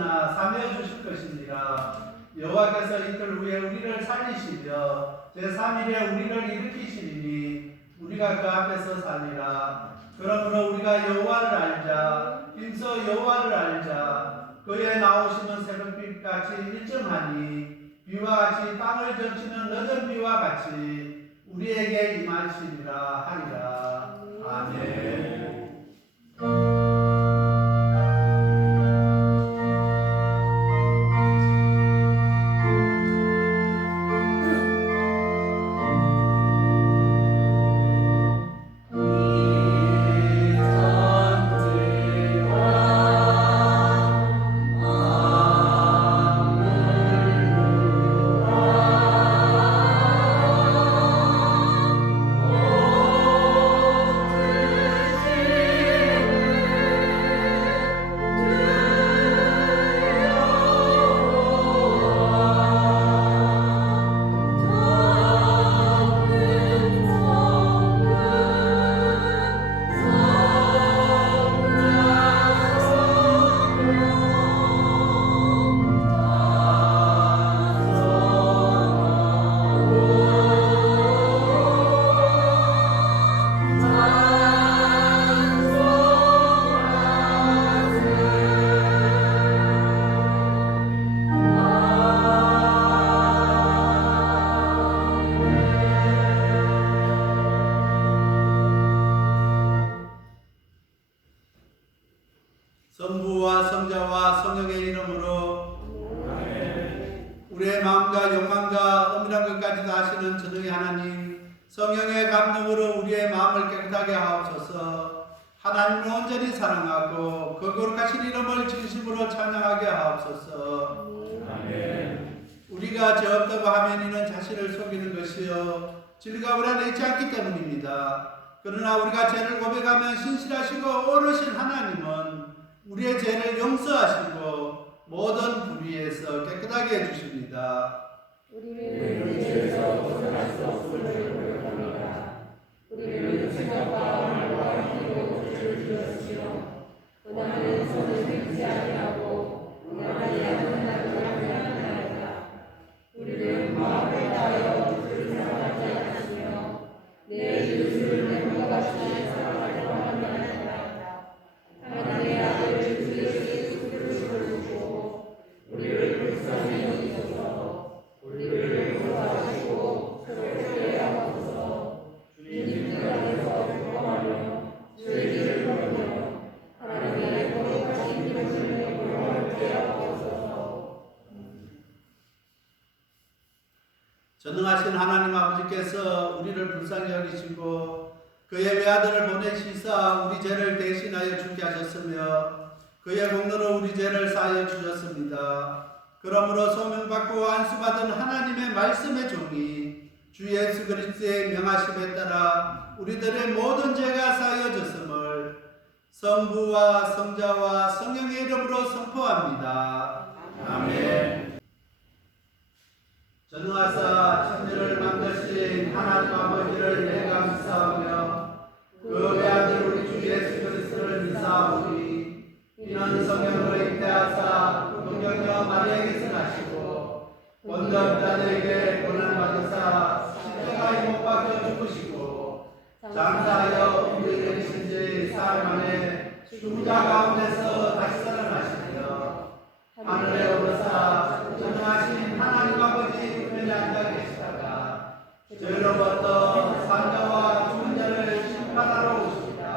어디서나 사며 주실 것입니다. 여호와께서 이틀 후에 우리를 살리시며 제3일에 우리를 일으키시리니 우리가 그 앞에서 살리라. 그러므로 우리가 여호와를 알자. 힘써 여호와를 알자. 그의 나오심은 새벽빛같이 일정하니 비와 같이 땅을 적시는 늦은 비와 같이 우리에게 임하시리라 하리라. 아멘. 성부와 성자와 성령의 이름으로 아멘. 우리의 마음과 욕망과 엄밀한 것까지도 아시는 전능의 하나님, 성령의 감동으로 우리의 마음을 깨끗하게 하옵소서. 하나님을 온전히 사랑하고 그 거룩하신 이름을 진심으로 찬양하게 하옵소서. 아멘. 우리가 죄 없다고 하면 이는 자신을 속이는 것이요 진리가 우리 안에 있지 않기 때문입니다. 그러나 우리가 죄를 고백하면 신실하시고 옳으신 하나님은 우리의 죄를 용서하시고 모든 불의에서 깨끗하게 해주십니다. 우리를 죄에서 벗어날 수 없음을 고백합니다. 우리를 생각과 말과 힘으로 죄를 지었으며 원하는 손을 들지 아니하고 원하지 않는 날을 하나이다. 우리를 마음을 다하여 주를 사랑하지 않으시며 내 이웃을 내 몸과 같이 사랑하려고 하는 하나이다. 하나님의 아들 주 예수 그리스도를 주시고 우리를 불쌍히 여기소서. 우리를 용서하시고 새롭게 하옵소서. 주님 안에서 구원하며 죄를 버리며 하나님의 거룩하신 이름을 영광케 하옵소서. 전능하신 하나님 아버지께서 우리를 불쌍히 여기시고 그의 외아들을 보내시사 우리 죄를 대신하여 죽게 하셨으며 그의 공로로 우리 죄를 사하여 주셨습니다. 그러므로 소명받고 안수받은 하나님의 말씀의 종이 주 예수 그리스도의 명하심에 따라 우리들의 모든 죄가 사하여졌음을 성부와 성자와 성령의 이름으로 선포합니다. 아멘. 전능하사 천지를 만드신 하나님 아버지를 내가 믿사오며 그 외아들 우리 주 예수 그리스도를 믿사오니 이는 성령으로 잉태하사 동정녀 마리아에게서 나시고 본적 피라도에게 고난을 받으사 십자가에 못 박혀 죽으시고 장사하여 은밀히 내리신 지 사흘 만에 죽은 자 가운데서 다시 살아나시며 하늘에 오르사 전능하신 하나님 아버지 우편에 앉아 계시다가 저희로부터 산자와 죽은 자를 심판하러 오십니다.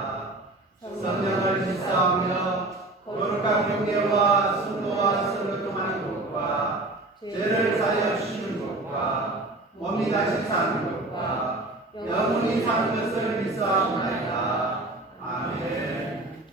성령을 믿사오며 거룩한 경계와 순도와 성교통하는 것과 죄를 사하여 주시는 것과 몸이 다시 사는 것과 영원히 사는 것을 믿사옵나이다. 아멘.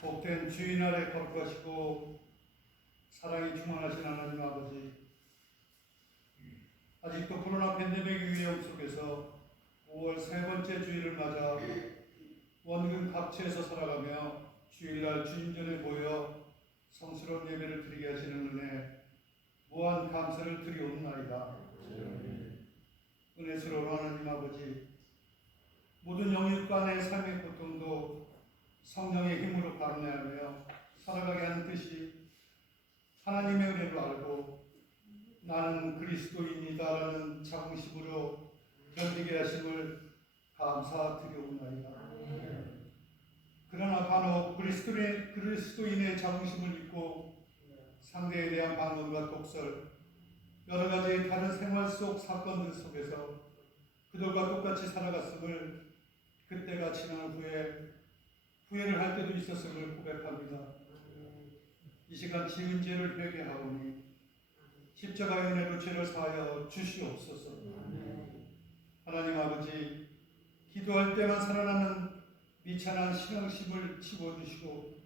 복된 주인 아래 거룩하시고 사랑이 충만하신 하나님 아버지, 아직도 코로나 팬데믹 위험 속에서 5월 세 번째 주일을 맞아 원근 갑체에서 살아가며 주일날 주님 전에 모여 성스러운 예배를 드리게 하시는 은혜 무한 감사를 드리옵나이다. 은혜스러운 하나님 아버지, 모든 영육간의 삶의 고통도 성령의 힘으로 발견하며 살아가게 하는 뜻이 하나님의 은혜로 알고 나는 그리스도인이다라는 자긍심으로 견디게 하심을 감사드리옵나이다. 그러나 간혹 그리스도인의 자긍심을 잊고 상대에 대한 방언과 독설, 여러 가지 다른 생활 속 사건들 속에서 그들과 똑같이 살아갔음을 그때가 지난 후에 후회를 할 때도 있었음을 고백합니다. 이 시간 지은 죄를 회개하오니 십자가의 은혜로 죄를 사하여 주시옵소서. 하나님 아버지, 기도할 때만 살아나는 미천한 신앙심을 치워주시고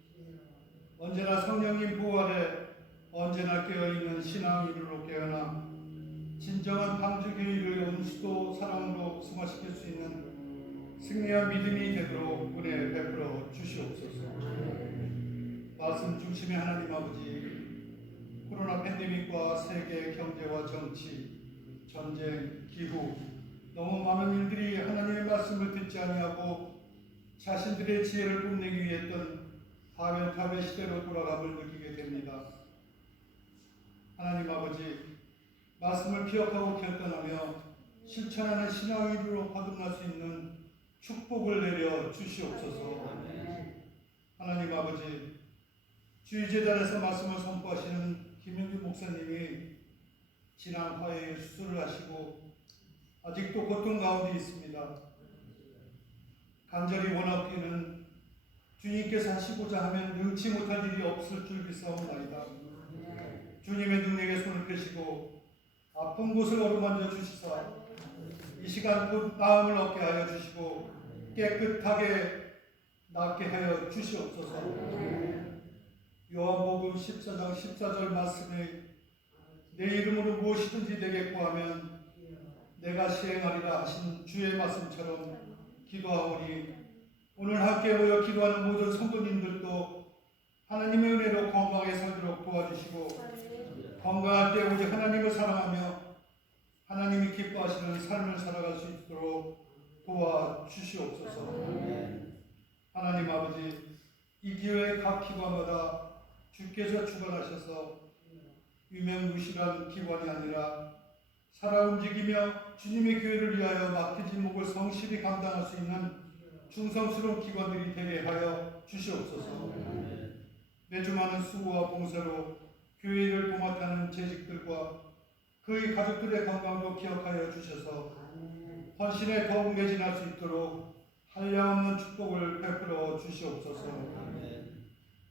언제나 성령님 보호 아래 언제나 깨어있는 신앙인으로 깨어나 진정한 방주교회를 온수도 사랑으로 승화시킬 수 있는 승리한 믿음이 되도록 은혜 베풀어 주시옵소서. 말씀 중심의 하나님 아버지, 코로나 팬데믹과 세계 경제와 정치, 전쟁, 기후, 너무 많은 일들이 하나님의 말씀을 듣지 아니하고 자신들의 지혜를 뽐내기 위해 했던 파멸탑의 시대로 돌아감을 느끼게 됩니다. 하나님 아버지, 말씀을 기억하고 결단하며 실천하는 신앙인으로 거듭날 수 있는 축복을 내려 주시옵소서. 하나님 아버지, 주의재단에서 말씀을 선포하시는 김영규 목사님이 지난 화요일 수술을 하시고 아직도 고통 가운데 있습니다. 간절히 원하기는 주님께서 하시고자 하면 능치 못할 일이 없을 줄 믿사옵나이다. 주님의 능력에 손을 펴시고 아픈 곳을 어루만져 주시사 이 시간 곧 나음을 얻게 하여 주시고 깨끗하게 낫게 하여 주시옵소서. 요한복음 14장 14절 말씀에 내 이름으로 무엇이든지 내게 구하면 내가 시행하리라 하신 주의 말씀처럼 기도하오니 오늘 함께 모여 기도하는 모든 성도님들도 하나님의 은혜로 건강하게 살도록 도와주시고 건강할 때 오직 하나님을 사랑하며 하나님이 기뻐하시는 삶을 살아갈 수 있도록 도와주시옵소서. 하나님 아버지, 이 기회에 각 기관마다 주께서 주관하셔서 유명무실한 기관이 아니라 살아 움직이며 주님의 교회를 위하여 맡겨진 몫을 성실히 감당할 수 있는 충성스러운 기관들이 되게 하여 주시옵소서. 매주 많은 수고와 봉사로 교회를 도맡아는 재직들과 그의 가족들의 건강도 기억하여 주셔서 헌신에 더욱 매진할 수 있도록 한량없는 축복을 베풀어 주시옵소서.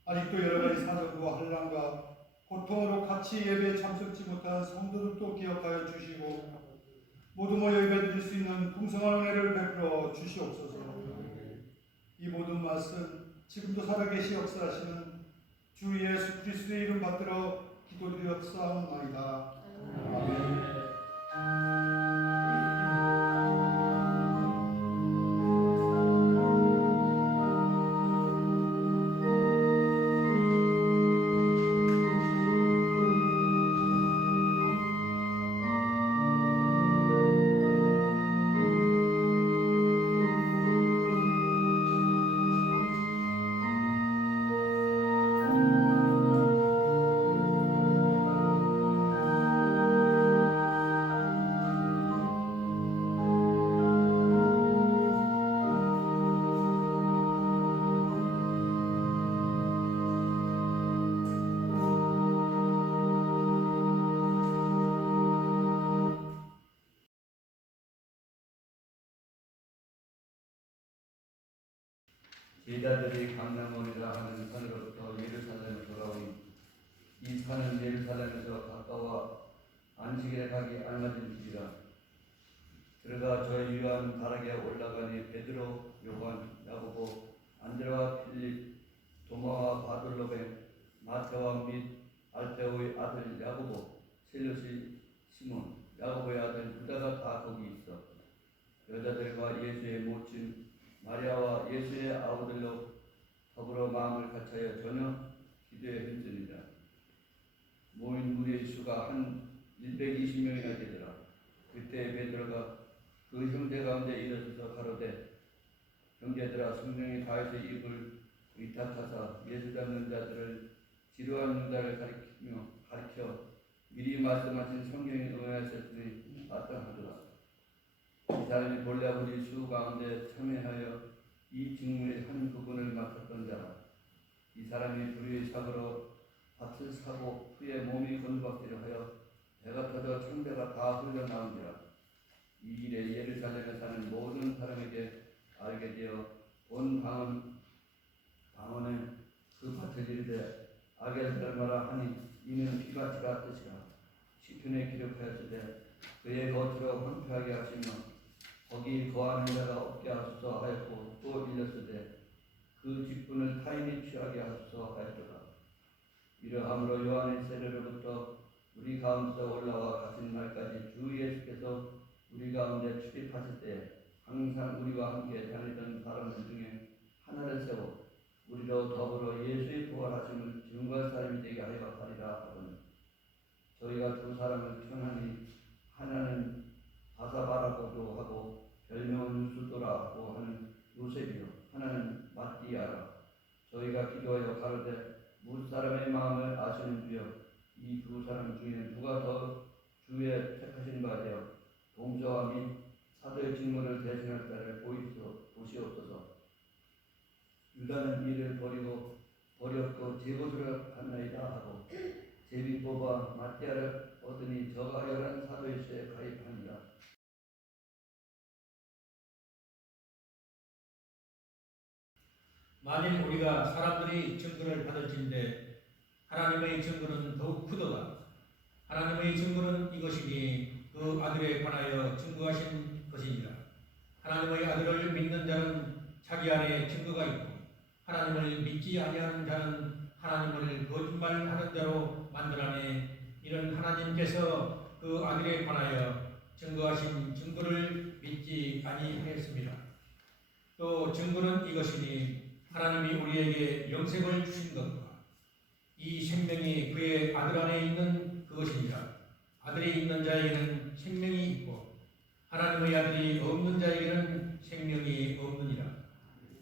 아직도 여러 가지 사정과 환난과 고통으로 같이 예배에 참석지 못한 성도들도 기억하여 주시고 모두 모여 예배드릴 수 있는 풍성한 은혜를 베풀어 주시옵소서. 이 모든 말씀 지금도 살아계시 역사하시는 주 예수 그리스도의 이름 받들어 기도드렸사옵나이다. 아멘. 제자들이 강남원이라 하는 산으로부터 예루살렘에 돌아오니 이 산은 예루살렘에서 가까워 안식일에 가기 알맞은 길이라. 들어가 저 유한 다락에 올라가니 베드로, 요한, 야고보, 안드레와 필립, 도마와 바돌로베, 마태와 및 알페오의 아들 야고보, 셀롯의 시몬, 야고보의 아들 유다가 다 거기 있어. 여자들과 예수의 모친 마리아와 예수의 아우들로 더불어 마음을 같이하여 저녁 기도에 힘쓰니라. 모인 무리의 수가 한 120명이나 되더라. 그때 베드로가 그 형제 가운데 일어서서 가로되 형제들아 성령이 다윗의 입을 위탁하사 예수 잡는 자들을 지루한 유다를 가리켜 미리 말씀하신 성경에 응하셨으니 마땅하더라. 이 사람이 본래 우리 수 가운데 참여하여 이 직무의 한 부분을 맡았던 자라. 이 사람이 불의의 사고로 밭을 사고 후에 몸이 건박지려 하여 배가 터져 창배가 다 흘러나온지라. 이 일에 예루살렘에 사는 모든 사람에게 알게 되어 온 방언에 그 밭을 이르되 악에 닮아라 하니 이는 피가 뜻이라. 시편에 기록하였으되 그의 겉으로 황폐하게 하시며 거기 거하는 자가 없게 하소서 하였고 또 일렀으되 그 직분을 타인이 취하게 하소서 하였더라. 이러함으로 요한의 세례로부터 우리 가운데서 올라와 가신 날까지 주 예수께서 우리 가운데 출입하실 때 항상 우리와 함께 다니던 사람들 중에 하나를 세워 우리로 더불어 예수의 부활하심을 증거할 사람이 되게 하여 하리라 하더니 저희가 두 사람을 청하니 하나는 바사바라고도 하고 별명은 유수도라고 하는 요셉이요 하나는 마띠아라. 저희가 기도하여 가로되 무사람의 마음을 아시는 주여 이 두 사람 중에 누가 더 주의 택하신 바 되어 동서와 및 사도의 직무를 대신할 자를 보시옵소서. 유다는 이를 버렸고 제보수를 한나이다 하고 제비 뽑아 마띠아를 얻으니 저가 열한 사도의 수에 가입하니라. 만일 우리가 사람들이 증거를 받을진대 하나님의 증거는 더욱 크도다. 하나님의 증거는 이것이니 그 아들에 관하여 증거하신 것이니라. 하나님의 아들을 믿는 자는 자기 안에 증거가 있고 하나님을 믿지 아니하는 자는 하나님을 거짓말하는 자로 만들어내. 이는 하나님께서 그 아들에 관하여 증거하신 증거를 믿지 아니하였습니다. 또 증거는 이것이니 하나님이 우리에게 영생을 주신 것과 이 생명이 그의 아들 안에 있는 그것이니라. 아들이 있는 자에게는 생명이 있고 하나님의 아들이 없는 자에게는 생명이 없느니라.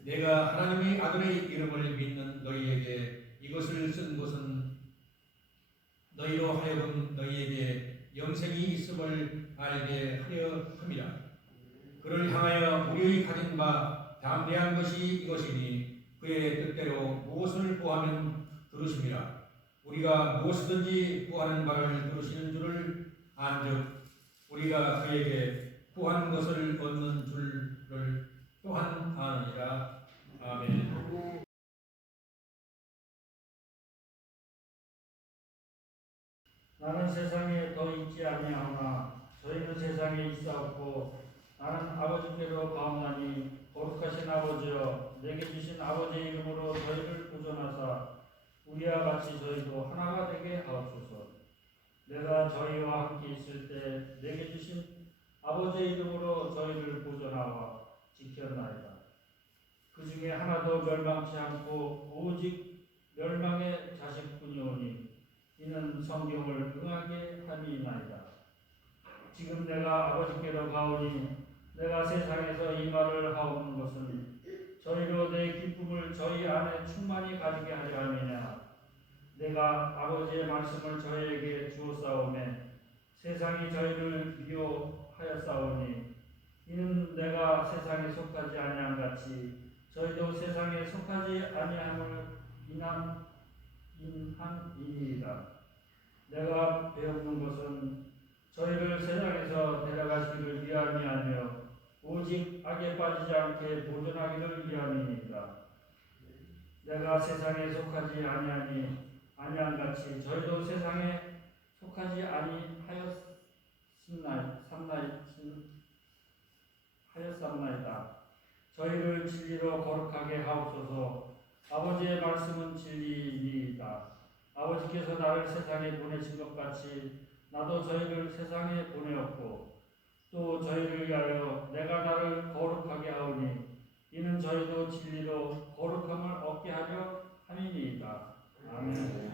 내가 하나님의 아들의 이름을 믿는 너희에게 이것을 쓴 것은 너희로 하여금 너희에게 영생이 있음을 알게 하려 함이라. 그를 향하여 우리의 가진 바 담대한 것이 이것이니 그의 뜻대로 무엇을 구하면 들으심이라. 우리가 무엇이든지 구하는 바를 들으시는 줄을 안즉 우리가 그에게 구하는 것을 얻는 줄을 또한 아느니라. 아멘. 나는 세상에 더 있지 아니하오나 저희는 세상에 있사옵고 나는 아버지께로 가옵나니 거룩하신 아버지여 내게 주신 아버지의 이름으로 저희를 구원하사 우리와 같이 저희도 하나가 되게 하옵소서. 내가 저희와 함께 있을 때 내게 주신 아버지의 이름으로 저희를 보존하와 지켰나이다. 그 중에 하나도 멸망치 않고 오직 멸망의 자식뿐이오니 이는 성경을 응하게 함이나이다. 지금 내가 아버지께로 가오니 내가 세상에서 이 말을 하오는 것은 저희로 내 기쁨을 저희 안에 충만히 가지게 하려 함이냐. 내가 아버지의 말씀을 저희에게 주었사오매 세상이 저희를 미워하였사오니 이는 내가 세상에 속하지 아니한 같이 저희도 세상에 속하지 아니함을 인함이니이다. 내가 배우는 것은 저희를 세상에서 데려가시기를 위함이 아니요 오직 악에 빠지지 않게 보존하기를 위함이니이다. 내가 세상에 속하지 아니한 같이 저희도 세상에 속하지 아니하였삼나이다. 저희를 진리로 거룩하게 하옵소서. 아버지의 말씀은 진리이다. 아버지께서 나를 세상에 보내신 것 같이 나도 저희를 세상에 보내었고 또 저희를 위하여 내가 나를 거룩하게 하오니 이는 저희도 진리로 거룩함을 얻게 하려 함이니이다. 아멘.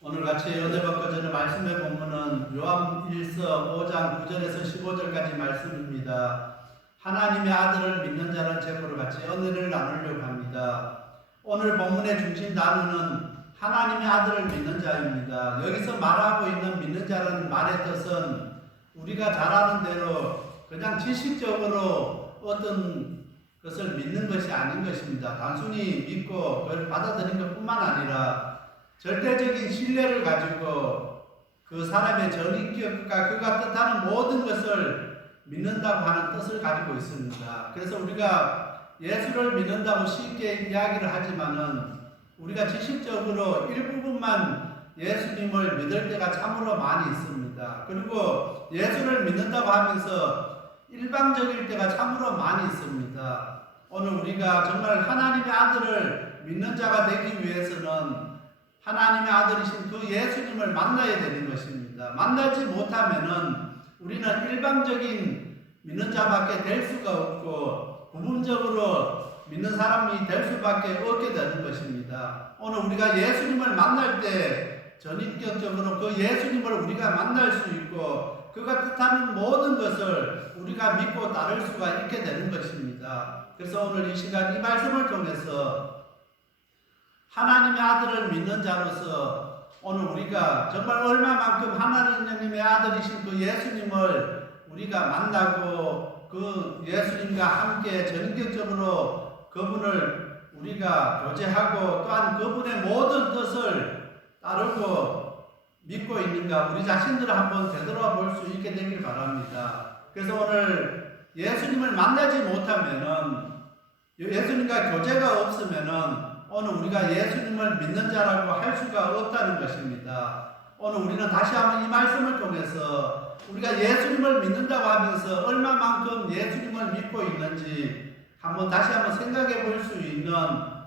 오늘 같이 어제와 전에 말씀의 본문은 요한일서 5장 9절에서 15절까지 말씀입니다. 하나님의 아들을 믿는 자는 제보로 같이 은혜를 나누려고 합니다. 오늘 본문의 중심 단어는 하나님의 아들을 믿는 자입니다. 여기서 말하고 있는 믿는 자라는 말의 뜻은 우리가 잘 아는 대로 그냥 지식적으로 어떤 것을 믿는 것이 아닌 것입니다. 단순히 믿고 그걸 받아들인 것뿐만 아니라 절대적인 신뢰를 가지고 그 사람의 전인격과 그가 뜻하는 모든 것을 믿는다고 하는 뜻을 가지고 있습니다. 그래서 우리가 예수를 믿는다고 쉽게 이야기를 하지만은 우리가 지식적으로 일부분만 예수님을 믿을 때가 참으로 많이 있습니다. 그리고 예수를 믿는다고 하면서 일방적일 때가 참으로 많이 있습니다. 오늘 우리가 정말 하나님의 아들을 믿는 자가 되기 위해서는 하나님의 아들이신 그 예수님을 만나야 되는 것입니다. 만나지 못하면은 우리는 일방적인 믿는 자밖에 될 수가 없고 부분적으로 믿는 사람이 될 수밖에 없게 되는 것입니다. 오늘 우리가 예수님을 만날 때 전인격적으로 그 예수님을 우리가 만날 수 있고 그가 뜻하는 모든 것을 우리가 믿고 따를 수가 있게 되는 것입니다. 그래서 오늘 이 시간 이 말씀을 통해서 하나님의 아들을 믿는 자로서 오늘 우리가 정말 얼마만큼 하나님의 아들이신 그 예수님을 우리가 만나고 그 예수님과 함께 전격적으로 그분을 우리가 교제하고 또한 그분의 모든 뜻을 따르고 믿고 있는가 우리 자신들을 한번 되돌아볼 수 있게 되길 바랍니다. 그래서 오늘 예수님을 만나지 못하면은 예수님과 교제가 없으면은 오늘 우리가 예수님을 믿는 자라고 할 수가 없다는 것입니다. 오늘 우리는 다시 한번 이 말씀을 통해서 우리가 예수님을 믿는다고 하면서 얼마만큼 예수님을 믿고 있는지 다시 한번 생각해 볼 수 있는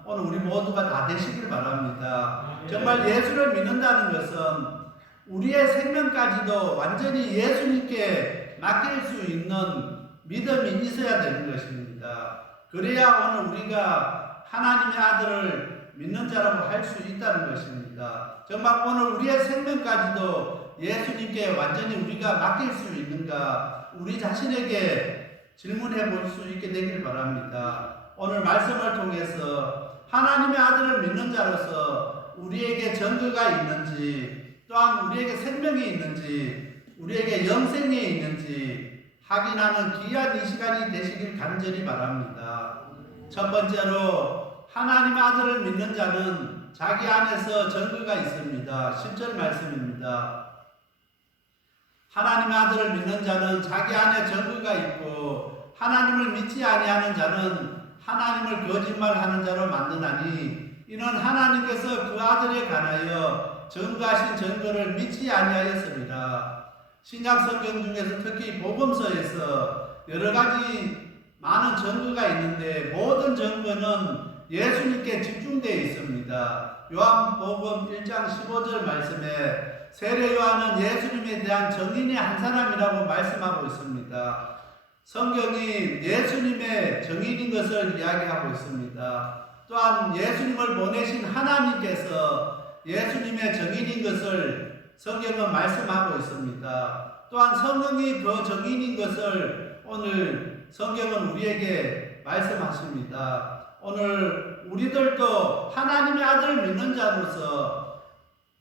오늘 우리 모두가 다 되시길 바랍니다. 정말 예수를 믿는다는 것은 우리의 생명까지도 완전히 예수님께 맡길 수 있는 믿음이 있어야 되는 것입니다. 그래야 오늘 우리가 하나님의 아들을 믿는 자라고 할 수 있다는 것입니다. 정말 오늘 우리의 생명까지도 예수님께 완전히 우리가 맡길 수 있는가 우리 자신에게 질문해 볼 수 있게 되길 바랍니다. 오늘 말씀을 통해서 하나님의 아들을 믿는 자로서 우리에게 전거가 있는지 또한 우리에게 생명이 있는지 우리에게 영생이 있는지 확인하는 귀한 이 시간이 되시길 간절히 바랍니다. 첫 번째로 하나님의 아들을 믿는 자는 자기 안에서 전거가 있습니다. 10절 말씀입니다. 하나님의 아들을 믿는 자는 자기 안에 전거가 있고 하나님을 믿지 아니하는 자는 하나님을 거짓말하는 자로 만드나니 이는 하나님께서 그 아들에 관하여 전거하신 전거를 믿지 아니하였습니다. 신약 성경 중에서 특히 복음서에서 여러 가지 많은 전거가 있는데 모든 전거는 예수님께 집중되어 있습니다. 요한복음 1장 15절 말씀에 세례 요한은 예수님에 대한 증인의 한 사람이라고 말씀하고 있습니다. 성경이 예수님의 증인인 것을 이야기하고 있습니다. 또한 예수님을 보내신 하나님께서 예수님의 증인인 것을 성경은 말씀하고 있습니다. 또한 성령이 그 증인인 것을 오늘 성경은 우리에게 말씀하십니다. 오늘 우리들도 하나님의 아들을 믿는 자로서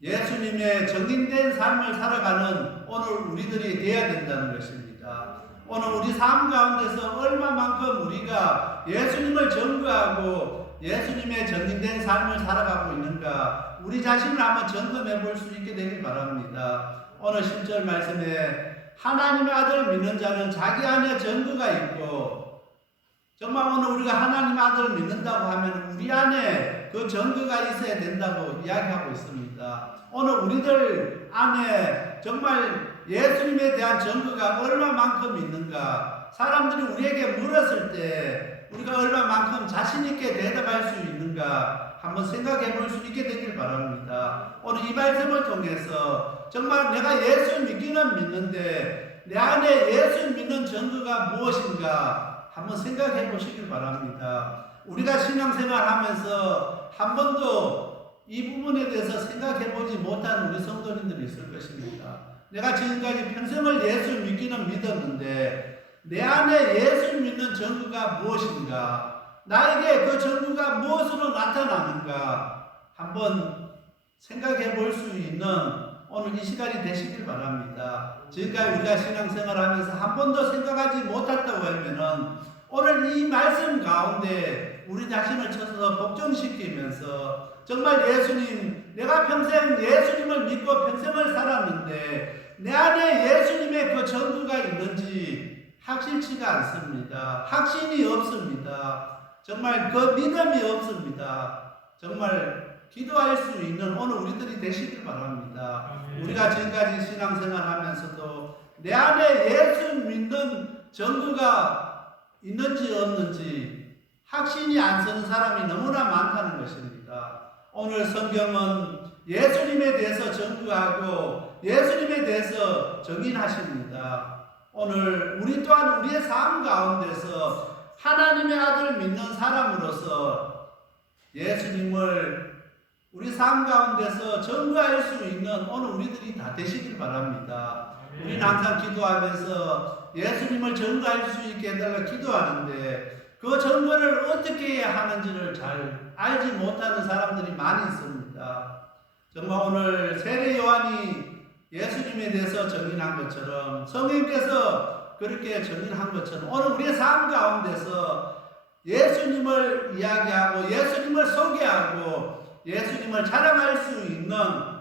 예수님의 증인된 삶을 살아가는 오늘 우리들이 되어야 된다는 것입니다. 오늘 우리 삶 가운데서 얼마만큼 우리가 예수님을 증거하고 예수님의 증인된 삶을 살아가고 있는가 우리 자신을 한번 점검해 볼 수 있게 되길 바랍니다. 오늘 10절 말씀에 하나님의 아들을 믿는 자는 자기 안에 증거가 있고 정말 오늘 우리가 하나님의 아들을 믿는다고 하면 우리 안에 그 증거가 있어야 된다고 이야기하고 있습니다. 오늘 우리들 안에 정말 예수님에 대한 증거가 얼마만큼 있는가 사람들이 우리에게 물었을 때 우리가 얼마만큼 자신 있게 대답할 수 있는가 한번 생각해 볼 수 있게 되길 바랍니다. 오늘 이 말씀을 통해서 정말 내가 예수 믿기는 믿는데 내 안에 예수 믿는 증거가 무엇인가 한번 생각해 보시길 바랍니다. 우리가 신앙생활 하면서 한 번도 이 부분에 대해서 생각해 보지 못한 우리 성도님들이 있을 것입니다. 내가 지금까지 평생을 예수 믿기는 믿었는데 내 안에 예수 믿는 증거가 무엇인가, 나에게 그 증거가 무엇으로 나타나는가 한번 생각해 볼 수 있는 오늘 이 시간이 되시길 바랍니다. 지금까지 우리가 신앙생활 하면서 한 번도 생각하지 못했다고 하면은 오늘 이 말씀 가운데 우리 자신을 쳐서 복종시키면서 정말 예수님, 내가 평생 예수님을 믿고 평생을 살았는데 내 안에 예수님의 그 증거가 있는지 확실치가 않습니다. 확신이 없습니다. 정말 그 믿음이 없습니다. 정말 기도할 수 있는 오늘 우리들이 되시길 바랍니다. 우리가 지금까지 신앙생활 하면서도 내 안에 예수 믿는 증거가 있는지 없는지 확신이 안 서는 사람이 너무나 많다는 것입니다. 오늘 성경은 예수님에 대해서 증거하고 예수님에 대해서 증인하십니다. 오늘 우리 또한 우리의 삶 가운데서 하나님의 아들 믿는 사람으로서 예수님을 우리 삶 가운데서 증거할 수 있는 오늘 우리들이 다 되시길 바랍니다. 우리는 항상 기도하면서 예수님을 증거할 수 있게 해달라 기도하는데 그 증거를 어떻게 해야 하는지를 잘 알지 못하는 사람들이 많이 있습니다. 정말 오늘 세례 요한이 예수님에 대해서 증인한 것처럼 성령께서 그렇게 증인한 것처럼 오늘 우리의 삶 가운데서 예수님을 이야기하고 예수님을 소개하고 예수님을 자랑할 수 있는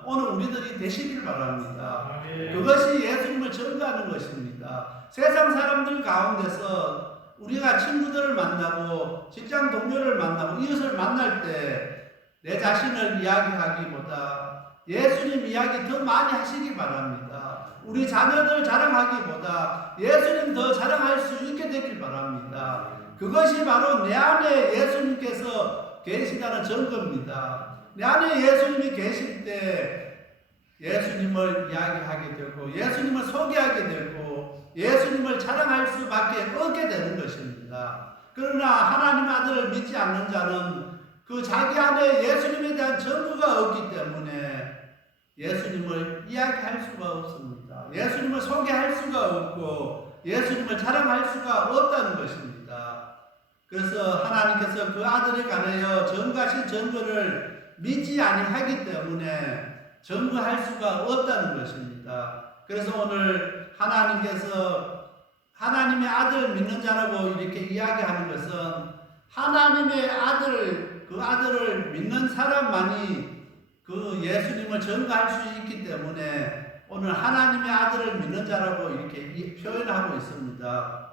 오늘 우리들이 되시길 바랍니다. 그것이 예수님을 증거하는 것입니다. 세상 사람들 가운데서 우리가 친구들을 만나고 직장 동료를 만나고 이웃을 만날 때 내 자신을 이야기하기보다 예수님 이야기 더 많이 하시기 바랍니다. 우리 자녀들 자랑하기보다 예수님 더 자랑할 수 있게 되길 바랍니다. 그것이 바로 내 안에 예수님께서 계시다는 증거입니다. 내 안에 예수님이 계실 때 예수님을 이야기하게 되고 예수님을 소개하게 되고 예수님을 자랑할 수밖에 없게 되는 것입니다. 그러나 하나님 아들을 믿지 않는 자는 그 자기 안에 예수님에 대한 증거가 없기 때문에 예수님을 이야기할 수가 없습니다. 예수님을 소개할 수가 없고 예수님을 자랑할 수가 없다는 것입니다. 그래서 하나님께서 그 아들에 관하여 증거하신 증거를 믿지 아니하기 때문에 증거할 수가 없다는 것입니다. 그래서 오늘 하나님께서 하나님의 아들 믿는 자라고 이렇게 이야기하는 것은 하나님의 아들, 그 아들을 믿는 사람만이 그 예수님을 증거할 수 있기 때문에 오늘 하나님의 아들을 믿는 자라고 이렇게 표현하고 있습니다.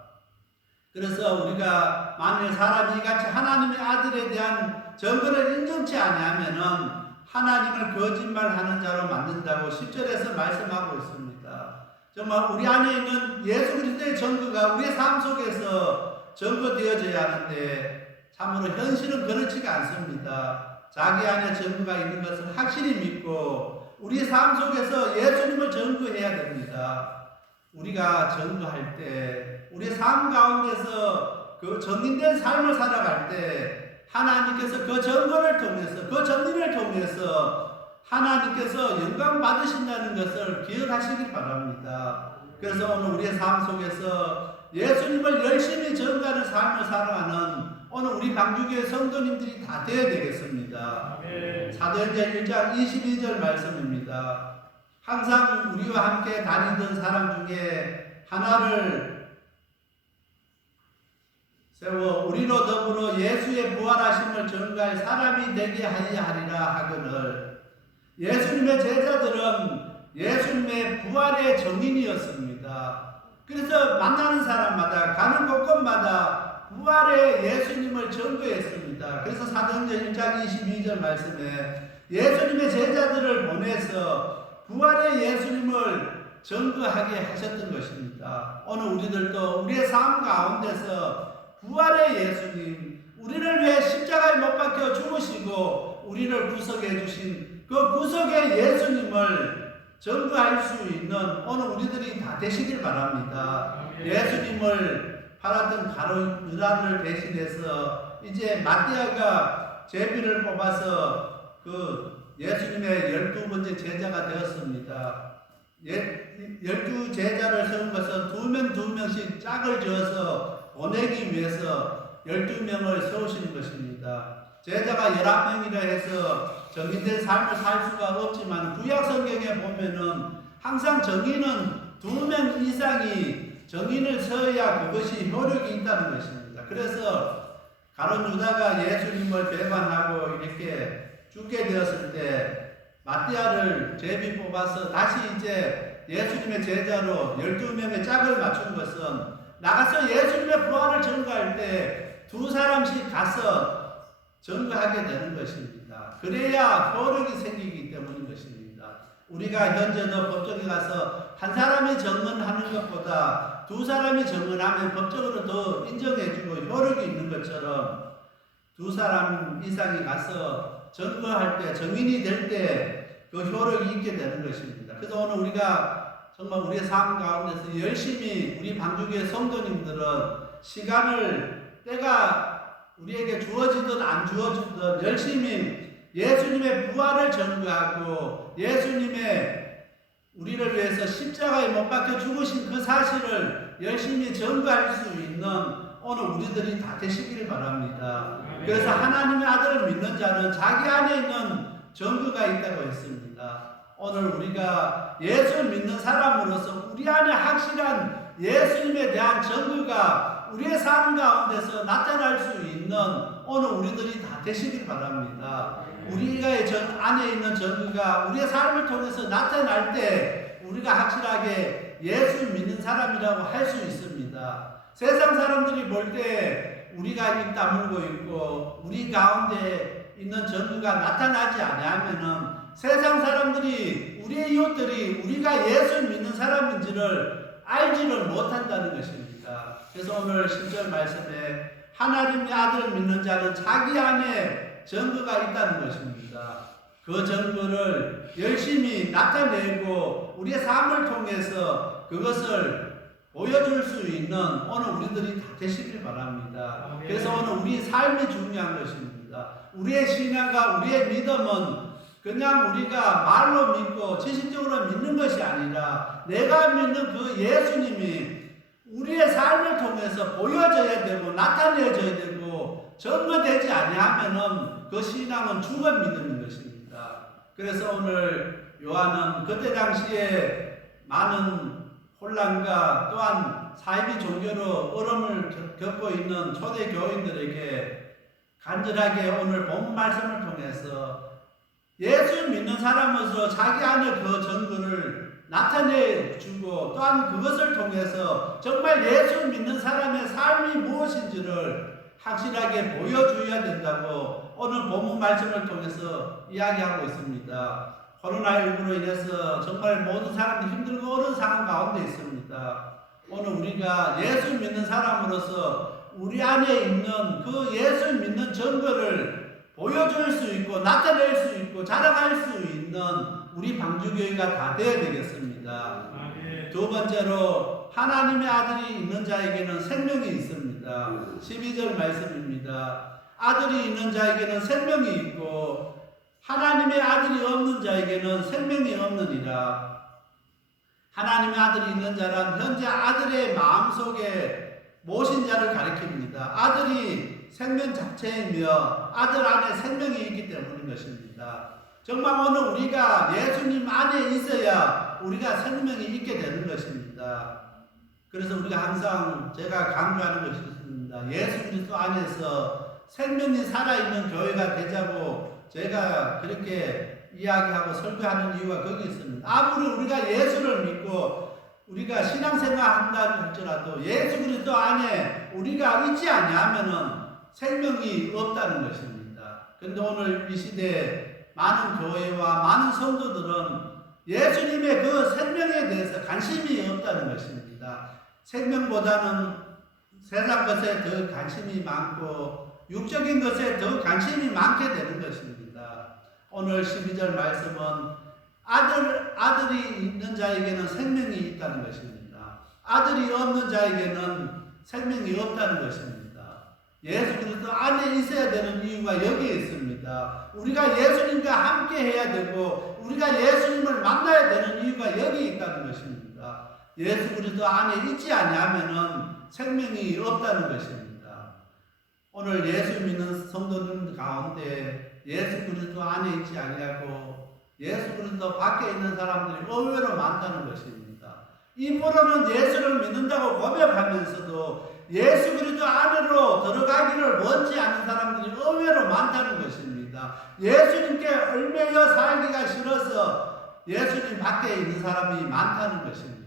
그래서 우리가 만일 사람이 같이 하나님의 아들에 대한 증거를 인정치 아니하면은 하나님을 거짓말하는 자로 만든다고 10절에서 말씀하고 있습니다. 정말 우리 안에 있는 예수 그리스도의 증거가 우리의 삶 속에서 증거되어져야 하는데 참으로 현실은 그렇지가 않습니다. 자기 안에 증거가 있는 것을 확실히 믿고 우리 삶 속에서 예수님을 증거해야 됩니다. 우리가 증거할 때 우리 삶 가운데서 그 정인된 삶을 살아갈 때 하나님께서 그 증거를 통해서 그 정리를 통해서 하나님께서 영광 받으신다는 것을 기억하시길 바랍니다. 그래서 오늘 우리의 삶 속에서 예수님을 열심히 증거하는 삶을 살아가는 오늘 우리 방주교회 성도님들이 다 되어야 되겠습니다. 사도행전 1장 22절 말씀입니다. 항상 우리와 함께 다니던 사람 중에 하나를 세워 우리로 더불어 예수의 부활하심을 증거할 사람이 되게 하리라 하거늘 예수님의 제자들은 예수님의 부활의 증인이었습니다. 그래서 만나는 사람마다 가는 곳곳마다 부활의 예수님을 증거했습니다. 그래서 사도행전 1장 22절 말씀에 예수님의 제자들을 보내서 부활의 예수님을 증거하게 하셨던 것입니다. 오늘 우리들도 우리의 삶 가운데서 부활의 예수님, 우리를 위해 십자가에 못 박혀 죽으시고 우리를 구속해 주신 그 구속의 예수님을 전구할 수 있는 오늘 우리들이 다 되시길 바랍니다. 예수님을 팔았던 가룟 유다를 대신해서 이제 마띠아가 제비를 뽑아서 그 예수님의 12번째 제자가 되었습니다. 12제자를 세운 것은 2명씩 짝을 지어서 보내기 위해서 12명을 세우시는 것입니다. 제자가 11명이라 해서 정인된 삶을 살 수가 없지만 구약 성경에 보면은 항상 정인은 2명 이상이 정인을 세워야 그것이 효력이 있다는 것입니다. 그래서 가룟 유다가 예수님을 배반하고 이렇게 죽게 되었을 때 마띠아를 제비 뽑아서 다시 이제 예수님의 제자로 12명의 짝을 맞춘 것은 나가서 예수님의 부활을 전가할 때 2사람씩 가서 전가하게 되는 것입니다. 그래야 효력이 생기기 때문인 것입니다. 우리가 현재도 법정에 가서 한 사람이 증언하는 것보다 2사람이 증언하면 법적으로 더 인정해주고 효력이 있는 것처럼 2사람 이상이 가서 증거할 때, 증인이 될 때 그 효력이 있게 되는 것입니다. 그래서 오늘 우리가 정말 우리의 삶 가운데서 열심히 우리 방주교회 성도님들은 시간을 때가 우리에게 주어지든 안 주어지든 열심히 예수님의 부활을 전구하고 예수님의 우리를 위해서 십자가에 못 박혀 죽으신 그 사실을 열심히 전구할 수 있는 오늘 우리들이 다 되시길 바랍니다. 그래서 하나님의 아들을 믿는 자는 자기 안에 있는 전구가 있다고 했습니다. 오늘 우리가 예수 믿는 사람으로서 우리 안에 확실한 예수님에 대한 전구가 우리의 삶 가운데서 나타날 수 있는 오늘 우리들이 다 되시길 바랍니다. 우리가 안에 있는 전구가 우리의 삶을 통해서 나타날 때 우리가 확실하게 예수 믿는 사람이라고 할 수 있습니다. 세상 사람들이 볼 때 우리가 입 다물고 있고 우리 가운데 있는 전구가 나타나지 않으면은 세상 사람들이 우리의 이웃들이 우리가 예수 믿는 사람인지를 알지를 못한다는 것입니다. 그래서 오늘 10절 말씀에 하나님의 아들을 믿는 자는 자기 안에 전구가 있다는 것입니다. 그 전구를 열심히 나타내고 우리의 삶을 통해서 그것을 보여줄 수 있는 오늘 우리들이 다 되시길 바랍니다. 그래서 오늘 우리 삶이 중요한 것입니다. 우리의 신앙과 우리의 믿음은 그냥 우리가 말로 믿고 지식적으로 믿는 것이 아니라 내가 믿는 그 예수님이 우리의 삶을 통해서 보여져야 되고 나타내져야 되고 전거되지 아니하면은 그 신앙은 죽은 믿음인 것입니다. 그래서 오늘 요한은 그때 당시에 많은 혼란과 또한 사이비 종교로 어려움을 겪고 있는 초대 교인들에게 간절하게 오늘 본 말씀을 통해서 예수 믿는 사람으로서 자기 안에 그 전구를 나타내주고 또한 그것을 통해서 정말 예수 믿는 사람의 삶이 무엇인지를 확실하게 보여줘야 된다고 오늘 본문 말씀을 통해서 이야기하고 있습니다. 코로나19로 인해서 정말 모든 사람들이 힘들고 어려운 상황 가운데 있습니다. 오늘 우리가 예수 믿는 사람으로서 우리 안에 있는 그 예수 믿는 증거를 보여줄 수 있고 나타낼 수 있고 자랑할 수 있는 우리 방주교회가 다 되어야 되겠습니다. 두 번째로 하나님의 아들이 있는 자에게는 생명이 있습니다. 12절 말씀입니다. 아들이 있는 자에게는 생명이 있고 하나님의 아들이 없는 자에게는 생명이 없느니라. 하나님의 아들이 있는 자란 현재 아들의 마음속에 모신 자를 가리킵니다. 아들이 생명 자체이며 아들 안에 생명이 있기 때문인 것입니다. 정말 오늘 우리가 예수님 안에 있어야 우리가 생명이 있게 되는 것입니다. 그래서 우리가 항상 제가 강조하는 것이 있습니다. 예수 그리스도 안에서 생명이 살아있는 교회가 되자고 제가 그렇게 이야기하고 설교하는 이유가 거기 있습니다. 아무리 우리가 예수를 믿고 우리가 신앙생활 한다 할지라도 예수 그리스도 안에 우리가 있지 아니하면은 생명이 없다는 것입니다. 그런데 오늘 이 시대에 많은 교회와 많은 성도들은 예수님의 그 생명에 대해서 관심이 없다는 것입니다. 생명보다는 세상 것에 더 관심이 많고 육적인 것에 더 관심이 많게 되는 것입니다. 오늘 12절 말씀은 아들이 있는 자에게는 생명이 있다는 것입니다. 아들이 없는 자에게는 생명이 없다는 것입니다. 예수 그리스도 안에 있어야 되는 이유가 여기에 있습니다. 우리가 예수님과 함께 해야 되고 우리가 예수님을 만나야 되는 이유가 여기에 있다는 것입니다. 예수 그리스도 안에 있지 아니하면은 생명이 없다는 것입니다. 오늘 예수 믿는 성도들 가운데 예수 그리스도 안에 있지 아니하고 예수 그리스도 밖에 있는 사람들이 의외로 많다는 것입니다. 입으로는 예수를 믿는다고 고백하면서도 예수 그리스도 안으로 들어가기를 원치 않는 사람들이 의외로 많다는 것입니다. 예수님께 얽매여 살기가 싫어서 예수님 밖에 있는 사람이 많다는 것입니다.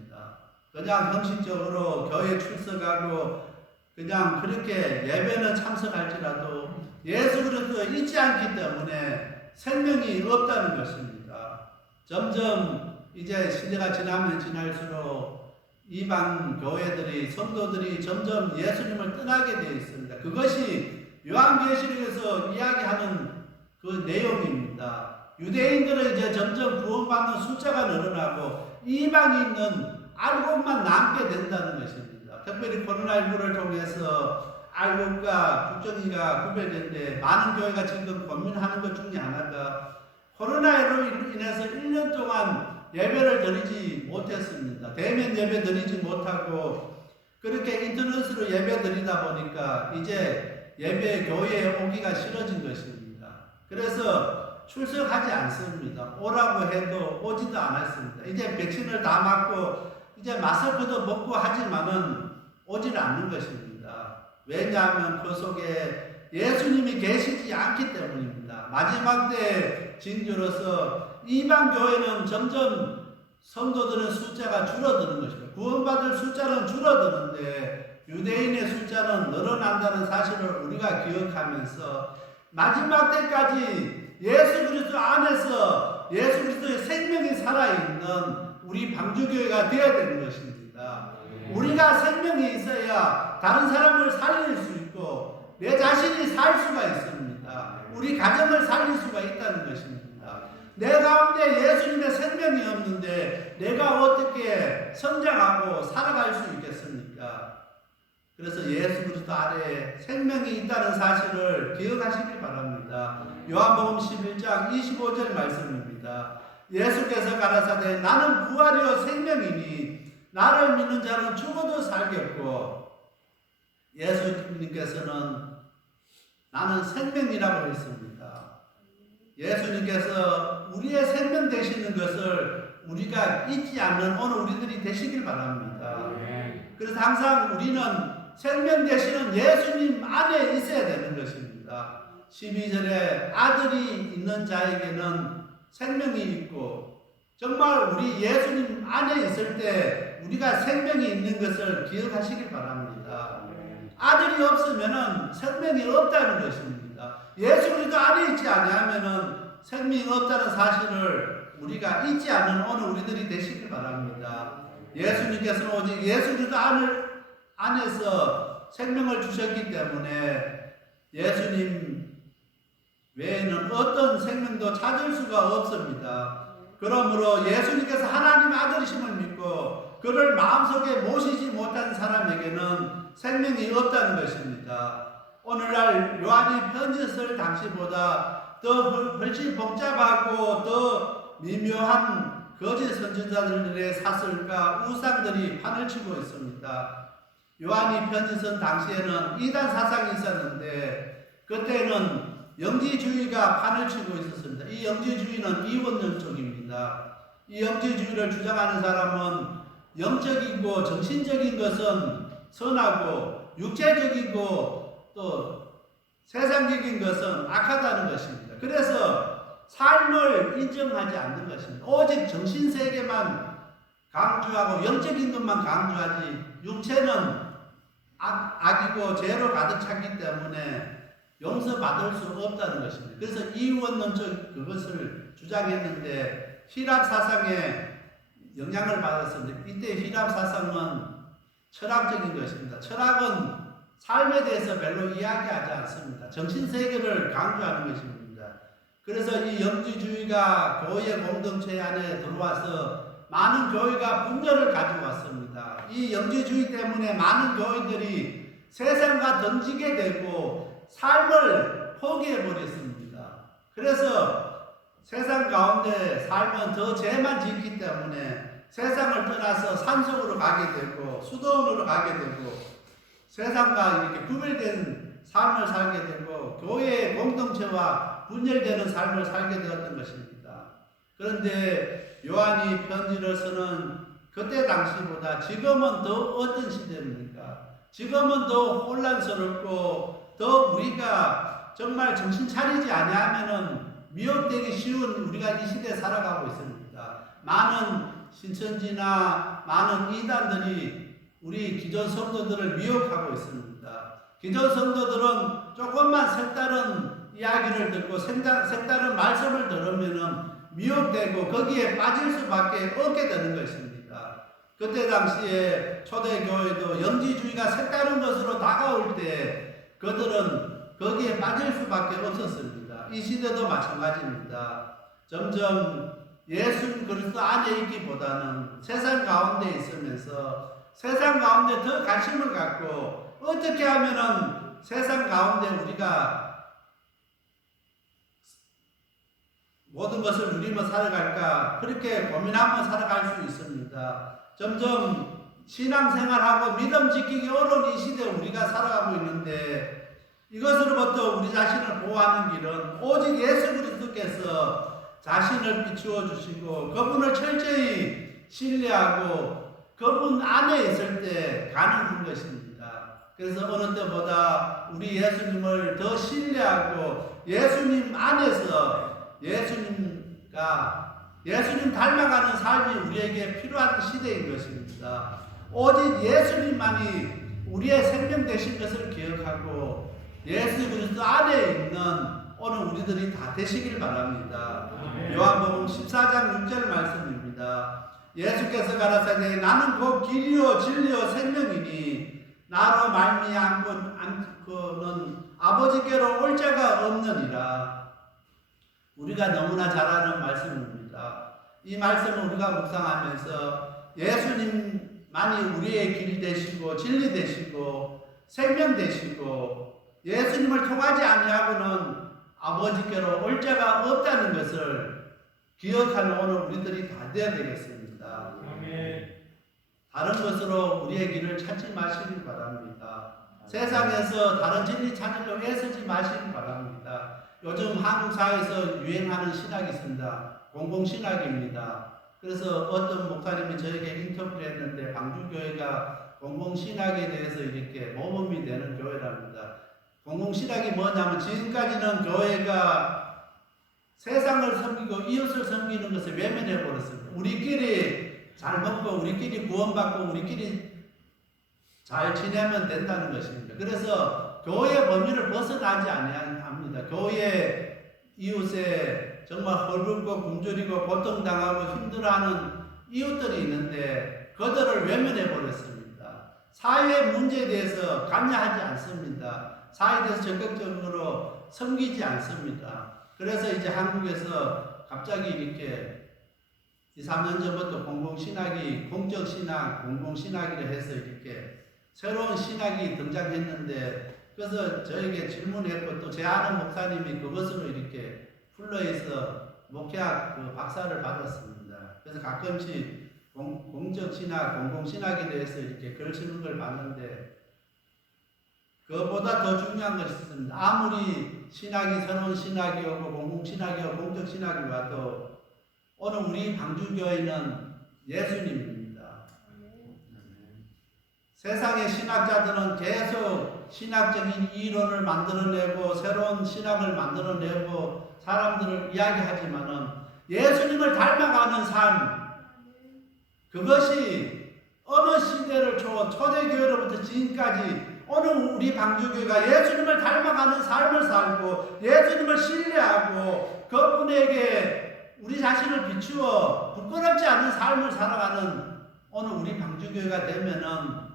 그냥 형식적으로 교회 출석하고 그냥 그렇게 예배는 참석할지라도 예수 그리스도가 있지 않기 때문에 생명이 없다는 것입니다. 점점 이제 시대가 지나면 지날수록 이방 교회들이 성도들이 점점 예수님을 떠나게 되어 있습니다. 그것이 요한계시록에서 이야기하는 그 내용입니다. 유대인들은 이제 점점 구원받는 숫자가 늘어나고 이방이 있는 알곡만 남게 된다는 것입니다. 특별히 코로나19를 통해서 알곡과 국정이가 구별되는데 많은 교회가 지금 고민하는 것 중에 하나가 코로나로 인해서 1년 동안 예배를 드리지 못했습니다. 대면 예배 드리지 못하고 그렇게 인터넷으로 예배 드리다 보니까 이제 예배 교회에 오기가 싫어진 것입니다. 그래서 출석하지 않습니다. 오라고 해도 오지도 않았습니다. 이제 백신을 다 맞고 이제 마스크도 먹고 하지만은 오지는 않는 것입니다. 왜냐하면 그 속에 예수님이 계시지 않기 때문입니다. 마지막 때 징조로서 이방 교회는 점점 성도들의 숫자가 줄어드는 것입니다. 구원받을 숫자는 줄어드는데 유대인의 숫자는 늘어난다는 사실을 우리가 기억하면서 마지막 때까지 예수 그리스도 안에서 예수 그리스도의 생명이 살아있는 우리 방주교회가 되어야 되는 것입니다. 우리가 생명이 있어야 다른 사람을 살릴 수 있고 내 자신이 살 수가 있습니다. 우리 가정을 살릴 수가 있다는 것입니다. 내 가운데 예수님의 생명이 없는데 내가 어떻게 성장하고 살아갈 수 있겠습니까? 그래서 예수 그리스도 안에 생명이 있다는 사실을 기억하시기 바랍니다. 요한복음 11장 25절 말씀입니다. 예수께서 가라사대 나는 부활이요 생명이니 나를 믿는 자는 죽어도 살겠고 예수님께서는 나는 생명이라고 했습니다. 예수님께서 우리의 생명 되시는 것을 우리가 잊지 않는 오늘 우리들이 되시길 바랍니다. 그래서 항상 우리는 생명 되시는 예수님 안에 있어야 되는 것입니다. 12절에 아들이 있는 자에게는 생명이 있고 정말 우리 예수님 안에 있을 때 우리가 생명이 있는 것을 기억하시길 바랍니다. 아들이 없으면 생명이 없다는 것입니다. 예수 그리스도 안에 있지 아니하면 생명이 없다는 사실을 우리가 잊지 않는 오늘 우리들이 되시길 바랍니다. 예수님께서는 오직 예수 그리스도 안에서 생명을 주셨기 때문에 예수님 외에는 어떤 생명도 찾을 수가 없습니다. 그러므로 예수님께서 하나님의 아들이심을 믿고 그를 마음속에 모시지 못한 사람에게는 생명이 없다는 것입니다. 오늘날 요한이 편지 쓸 당시보다 더 훨씬 복잡하고 더 미묘한 거짓 선지자들의 사슬과 우상들이 판을 치고 있습니다. 요한이 편지 쓴 당시에는 이단 사상이 있었는데 그때는 영지주의가 판을 치고 있었습니다. 이 영지주의는 이원론적입니다. 이 영지주의를 주장하는 사람은 영적이고 정신적인 것은 선하고 육체적이고 또 세상적인 것은 악하다는 것입니다. 그래서 삶을 인정하지 않는 것입니다. 오직 정신세계만 강조하고 영적인 것만 강조하지 육체는 악이고 죄로 가득 찼기 때문에 용서받을 수 없다는 것입니다. 그래서 이원론적 그것을 주장했는데 휘랍 사상에 영향을 받았습니다. 이때 휘랍 사상은 철학적인 것입니다. 철학은 삶에 대해서 별로 이야기하지 않습니다. 정신세계를 강조하는 것입니다. 그래서 이 영지주의가 교회 공동체 안에 들어와서 많은 교회가 분열을 가져왔습니다. 이 영지주의 때문에 많은 교회들이 세상과 던지게 되고 삶을 포기해버렸습니다. 그래서 세상 가운데 살면 더 죄만 짓기 때문에 세상을 떠나서 산속으로 가게 되고 수도원으로 가게 되고 세상과 이렇게 구별된 삶을 살게 되고 교회의 공동체와 분열되는 삶을 살게 되었던 것입니다. 그런데 요한이 편지를 쓰는 그때 당시보다 지금은 더 어떤 시대입니까? 지금은 더 혼란스럽고 더 우리가 정말 정신 차리지 아니하면은 미혹되기 쉬운 우리가 이 시대에 살아가고 있습니다. 많은 신천지나 많은 이단들이 우리 기존 성도들을 미혹하고 있습니다. 기존 성도들은 조금만 색다른 이야기를 듣고 색다른 말씀을 들으면은 미혹되고 거기에 빠질 수밖에 없게 되는 것입니다. 그때 당시에 초대교회도 영지주의가 색다른 것으로 다가올 때 그들은 거기에 빠질 수밖에 없었습니다. 이 시대도 마찬가지입니다. 점점 예수 그리스도 안에 있기보다는 세상 가운데 있으면서 세상 가운데 더 관심을 갖고 어떻게 하면은 세상 가운데 우리가 모든 것을 누리며 살아갈까 그렇게 고민하며 살아갈 수 있습니다. 점점 신앙생활하고 믿음 지키기 어려운 이 시대에 우리가 살아가고 있는데 이것으로부터 우리 자신을 보호하는 길은 오직 예수 그리스도께서 자신을 비추어 주시고 그분을 철저히 신뢰하고 그분 안에 있을 때 가능한 것입니다. 그래서 어느 때보다 우리 예수님을 더 신뢰하고 예수님 안에서 예수님 닮아가는 삶이 우리에게 필요한 시대인 것입니다. 오직 예수님만이 우리의 생명 되신 것을 기억하고 예수 그리스도 안에 있는 오늘 우리들이 다 되시길 바랍니다. 요한복음 14장 6절 말씀입니다. 예수께서 가라사대 나는 곧 길이요 진리요 생명이니 나로 말미암고는 아버지께로 올 자가 없느니라. 우리가 너무나 잘 아는 말씀입니다. 이 말씀을 우리가 묵상하면서 예수님만이 우리의 길 되시고 진리 되시고 생명 되시고 예수님을 통하지 아니하고는 아버지께로 올 자가 없다는 것을 기억하는 오늘 우리들이 다 되어야 되겠습니다. 다른 것으로 우리의 길을 찾지 마시길 바랍니다. 세상에서 다른 진리 찾으려고 애쓰지 마시길 바랍니다. 요즘 한국 사회에서 유행하는 신학이 있습니다. 공공신학입니다. 그래서 어떤 목사님이 저에게 인터뷰를 했는데 방주교회가 공공신학에 대해서 이렇게 모범이 되는 교회랍니다. 공공신학이 뭐냐면 지금까지는 교회가 세상을 섬기고 이웃을 섬기는 것을 외면해 버렸습니다. 우리끼리 잘 먹고 우리끼리 구원받고 우리끼리 잘 지내면 된다는 것입니다. 그래서 교회의 범위를 벗어나지 아니합니다. 교회 이웃에 정말 헐벗고 굶주리고 고통당하고 힘들어하는 이웃들이 있는데 그들을 외면해 버렸습니다. 사회 문제에 대해서 관여하지 않습니다. 사회에 대해서 적극적으로 섬기지 않습니다. 그래서 이제 한국에서 갑자기 이렇게 2, 3년 전부터 공공신학이 공적신학, 공공신학이라 해서 이렇게 새로운 신학이 등장했는데 그래서 저에게 질문했고 또 제 아는 목사님이 그것으로 이렇게 풀러해서 목회학 그 박사를 받았습니다. 그래서 가끔씩 공적신학, 공공신학에 대해서 이렇게 글 쓰는 걸 봤는데 그것보다 더 중요한 것이 있습니다. 아무리 신학이 새로운 신학이 오고 공공신학이 오고 공적신학이 와도 오늘 우리 방주교회는 예수님입니다. 세상의 신학자들은 계속 신학적인 이론을 만들어내고 새로운 신학을 만들어내고 사람들을 이야기하지만은 예수님을 닮아가는 삶 그것이 어느 시대를 초대교회로부터 지금까지 오늘 우리 방주교회가 예수님을 닮아가는 삶을 살고 예수님을 신뢰하고 그분에게 우리 자신을 비추어 부끄럽지 않은 삶을 살아가는 오늘 우리 방주교회가 되면은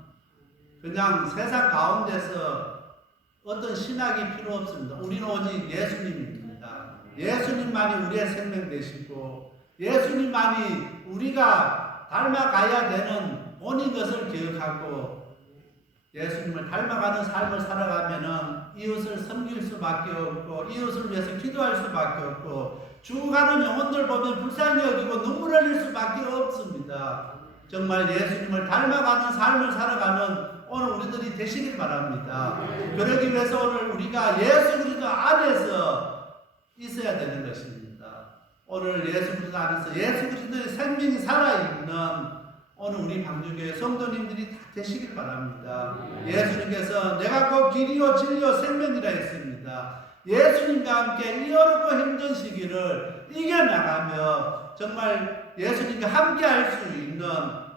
그냥 세상 가운데서 어떤 신학이 필요 없습니다. 우리는 오직 예수님입니다. 예수님만이 우리의 생명 되시고 예수님만이 우리가 닮아가야 되는 본인 것을 기억하고 예수님을 닮아가는 삶을 살아가면은 이웃을 섬길 수밖에 없고 이웃을 위해서 기도할 수밖에 없고 죽어가는 영혼들 보면 불쌍히 여기고 눈물 흘릴 수밖에 없습니다. 정말 예수님을 닮아가는 삶을 살아가는 오늘 우리들이 되시길 바랍니다. 그러기 위해서 오늘 우리가 예수 그리스도 안에서 있어야 되는 것입니다. 오늘 예수 그리스도 안에서 예수 그리스도의 생명이 살아있는 오늘 우리 방주교회 성도님들이 다 되시길 바랍니다. 예수님께서 내가 곧 길이요 진리요 생명이라 했습니다. 예수님과 함께 이 어렵고 힘든 시기를 이겨나가며 정말 예수님과 함께 할 수 있는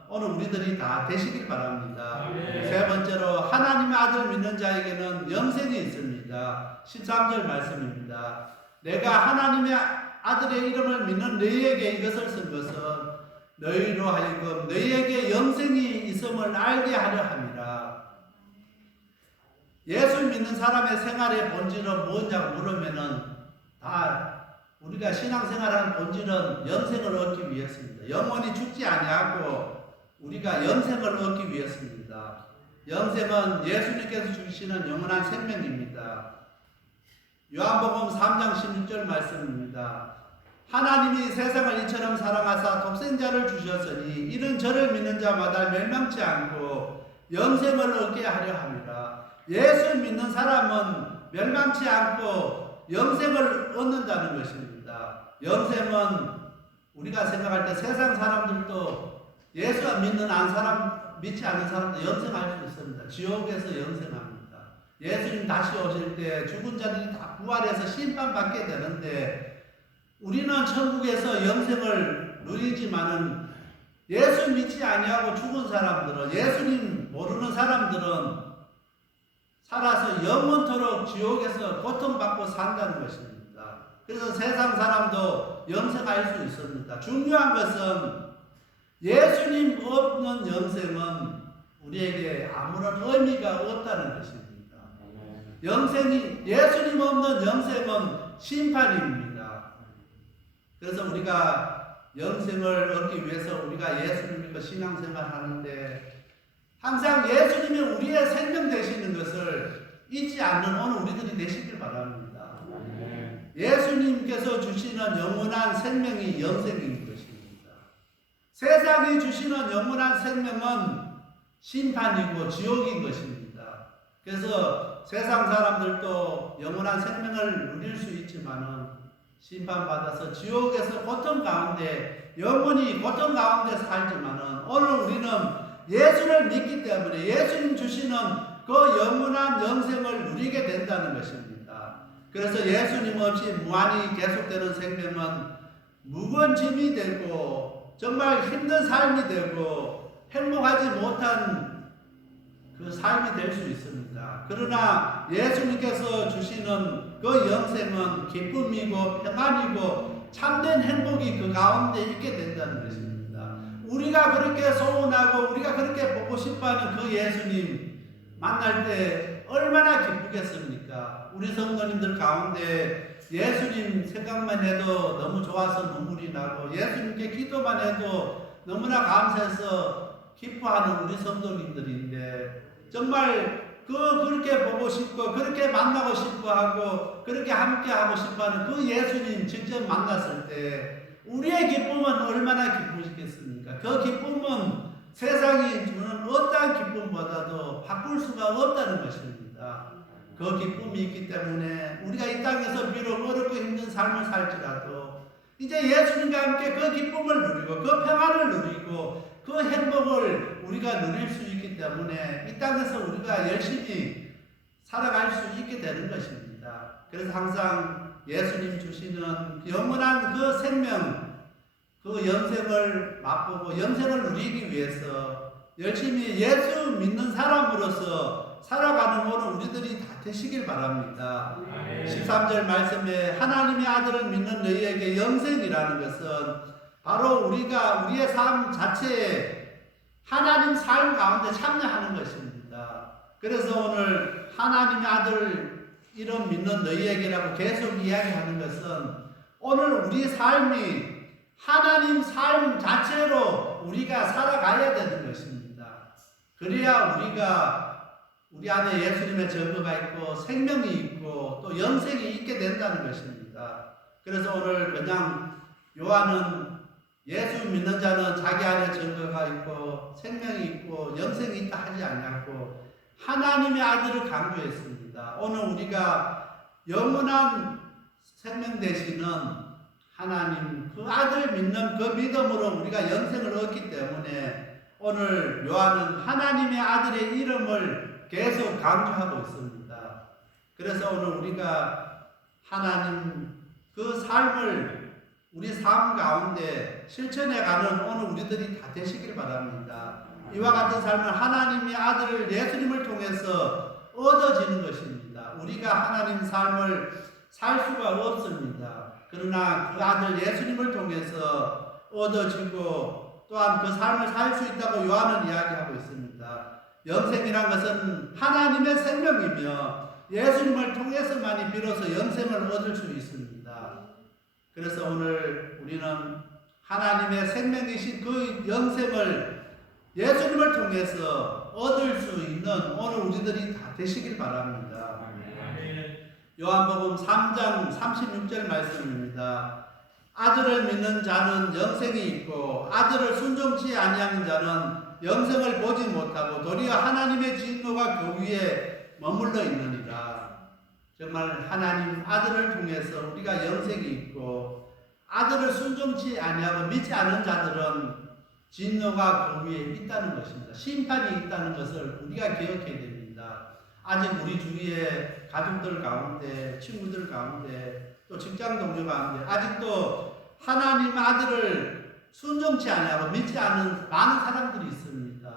오늘 우리들이 다 되시길 바랍니다. 세 번째로 하나님의 아들 믿는 자에게는 영생이 있습니다. 13절 말씀입니다. 내가 하나님의 아들의 이름을 믿는 너희에게 이것을 쓴 것은 너희로 하여금 너희에게 영생이 있음을 알게 하려 함이라. 예수 믿는 사람의 생활의 본질은 무엇냐고 물으면은 다 우리가 신앙생활하는 본질은 영생을 얻기 위해서입니다. 영원히 죽지 아니하고 우리가 영생을 얻기 위해서입니다. 영생은 예수님께서 주시는 영원한 생명입니다. 요한복음 3장 16절 말씀입니다. 하나님이 세상을 이처럼 사랑하사 독생자를 주셨으니 이는 저를 믿는 자마다 멸망치 않고 영생을 얻게 하려 함이라. 예수 믿는 사람은 멸망치 않고 영생을 얻는다는 것입니다. 영생은 우리가 생각할 때 세상 사람들도 예수 믿지 않는 사람도 영생할 수 있습니다. 지옥에서 영생합니다. 예수님 다시 오실 때 죽은 자들이 다 부활해서 심판받게 되는데 우리는 천국에서 영생을 누리지만은 예수 믿지 아니하고 죽은 사람들은 예수님 모르는 사람들은 살아서 영원토록 지옥에서 고통받고 산다는 것입니다. 그래서 세상 사람도 영생할 수 있습니다. 중요한 것은 예수님 없는 영생은 우리에게 아무런 의미가 없다는 것입니다. 예수님 없는 영생은 심판입니다. 그래서 우리가 영생을 얻기 위해서 우리가 예수님 믿고 신앙생활 하는데 항상 예수님이 우리의 생명 되시는 것을 잊지 않는 오늘 우리들이 되시길 바랍니다. 예수님께서 주시는 영원한 생명이 영생인 것입니다. 세상이 주시는 영원한 생명은 심판이고 지옥인 것입니다. 그래서 세상 사람들도 영원한 생명을 누릴 수 있지만은 심판받아서 지옥에서 고통 가운데 영원히 고통 가운데 살지만은 오늘 우리는 예수를 믿기 때문에 예수님 주시는 그 영원한 영생을 누리게 된다는 것입니다. 그래서 예수님 없이 무한히 계속되는 생명은 무거운 짐이 되고 정말 힘든 삶이 되고 행복하지 못한 그 삶이 될 수 있습니다. 그러나 예수님께서 주시는 그 영생은 기쁨이고 평안이고 참된 행복이 그 가운데 있게 된다는 것입니다. 우리가 그렇게 소원하고 우리가 그렇게 보고 싶어하는 그 예수님 만날 때 얼마나 기쁘겠습니까? 우리 성도님들 가운데 예수님 생각만 해도 너무 좋아서 눈물이 나고 예수님께 기도만 해도 너무나 감사해서 기뻐하는 우리 성도님들인데 정말 그렇게 보고 싶고 그렇게 만나고 싶어하고 그렇게 함께 하고 싶어하는 그 예수님 직접 만났을 때 우리의 기쁨은 얼마나 기쁘시겠습니까? 그 기쁨은 세상이 주는 어떠한 기쁨보다도 바꿀 수가 없다는 것입니다. 그 기쁨이 있기 때문에 우리가 이 땅에서 비록 어렵고 힘든 삶을 살지라도 이제 예수님과 함께 그 기쁨을 누리고 그 평안을 누리고 그 행복을 우리가 누릴 수 있기 때문에 이 땅에서 우리가 열심히 살아갈 수 있게 되는 것입니다. 그래서 항상 예수님 주시는 영원한 그 생명, 그 영생을 맛보고 영생을 누리기 위해서 열심히 예수 믿는 사람으로서 살아가는 오늘 우리들이 다 되시길 바랍니다. 13절 말씀에 하나님의 아들을 믿는 너희에게 영생이라는 것은 바로 우리가 우리의 삶 자체에 하나님 삶 가운데 참여하는 것입니다. 그래서 오늘 하나님의 아들 이름 믿는 너희에게라고 계속 이야기하는 것은 오늘 우리 삶이 하나님 삶 자체로 우리가 살아가야 되는 것입니다. 그래야 우리가 우리 안에 예수님의 증거가 있고 생명이 있고 또 영생이 있게 된다는 것입니다. 그래서 오늘 그냥 요한은 예수 믿는 자는 자기 안에 증거가 있고 생명이 있고 영생이 있다 하지 않냐고 하나님의 아들을 강조했습니다. 오늘 우리가 영원한 생명 되시는 하나님 그 아들 믿는 그 믿음으로 우리가 영생을 얻기 때문에 오늘 요한은 하나님의 아들의 이름을 계속 강조하고 있습니다. 그래서 오늘 우리가 하나님 그 삶을 우리 삶 가운데 실천해가는 오늘 우리들이 다 되시길 바랍니다. 이와 같은 삶은 하나님의 아들 예수님을 통해서 얻어지는 것입니다. 우리가 하나님 삶을 살 수가 없습니다. 그러나 그 아들 예수님을 통해서 얻어지고 또한 그 삶을 살 수 있다고 요한은 이야기하고 있습니다. 영생이란 것은 하나님의 생명이며 예수님을 통해서만이 비로소 영생을 얻을 수 있습니다. 그래서 오늘 우리는 하나님의 생명이신 그 영생을 예수님을 통해서 얻을 수 있는 오늘 우리들이 다 되시길 바랍니다. 요한복음 3장 36절 말씀입니다. 아들을 믿는 자는 영생이 있고 아들을 순종치 아니하는 자는 영생을 보지 못하고 도리어 하나님의 진노가 그 위에 머물러 있느니라. 정말 하나님 아들을 통해서 우리가 영생이 있고 아들을 순종치 아니하고 믿지 않은 자들은 진노가 그 위에 있다는 것입니다. 심판이 있다는 것을 우리가 기억해야 됩니다. 아직 우리 주위에 가족들 가운데, 친구들 가운데, 또 직장 동료 가운데 아직도 하나님 아들을 순종치 아니하고 믿지 않는 많은 사람들이 있습니다.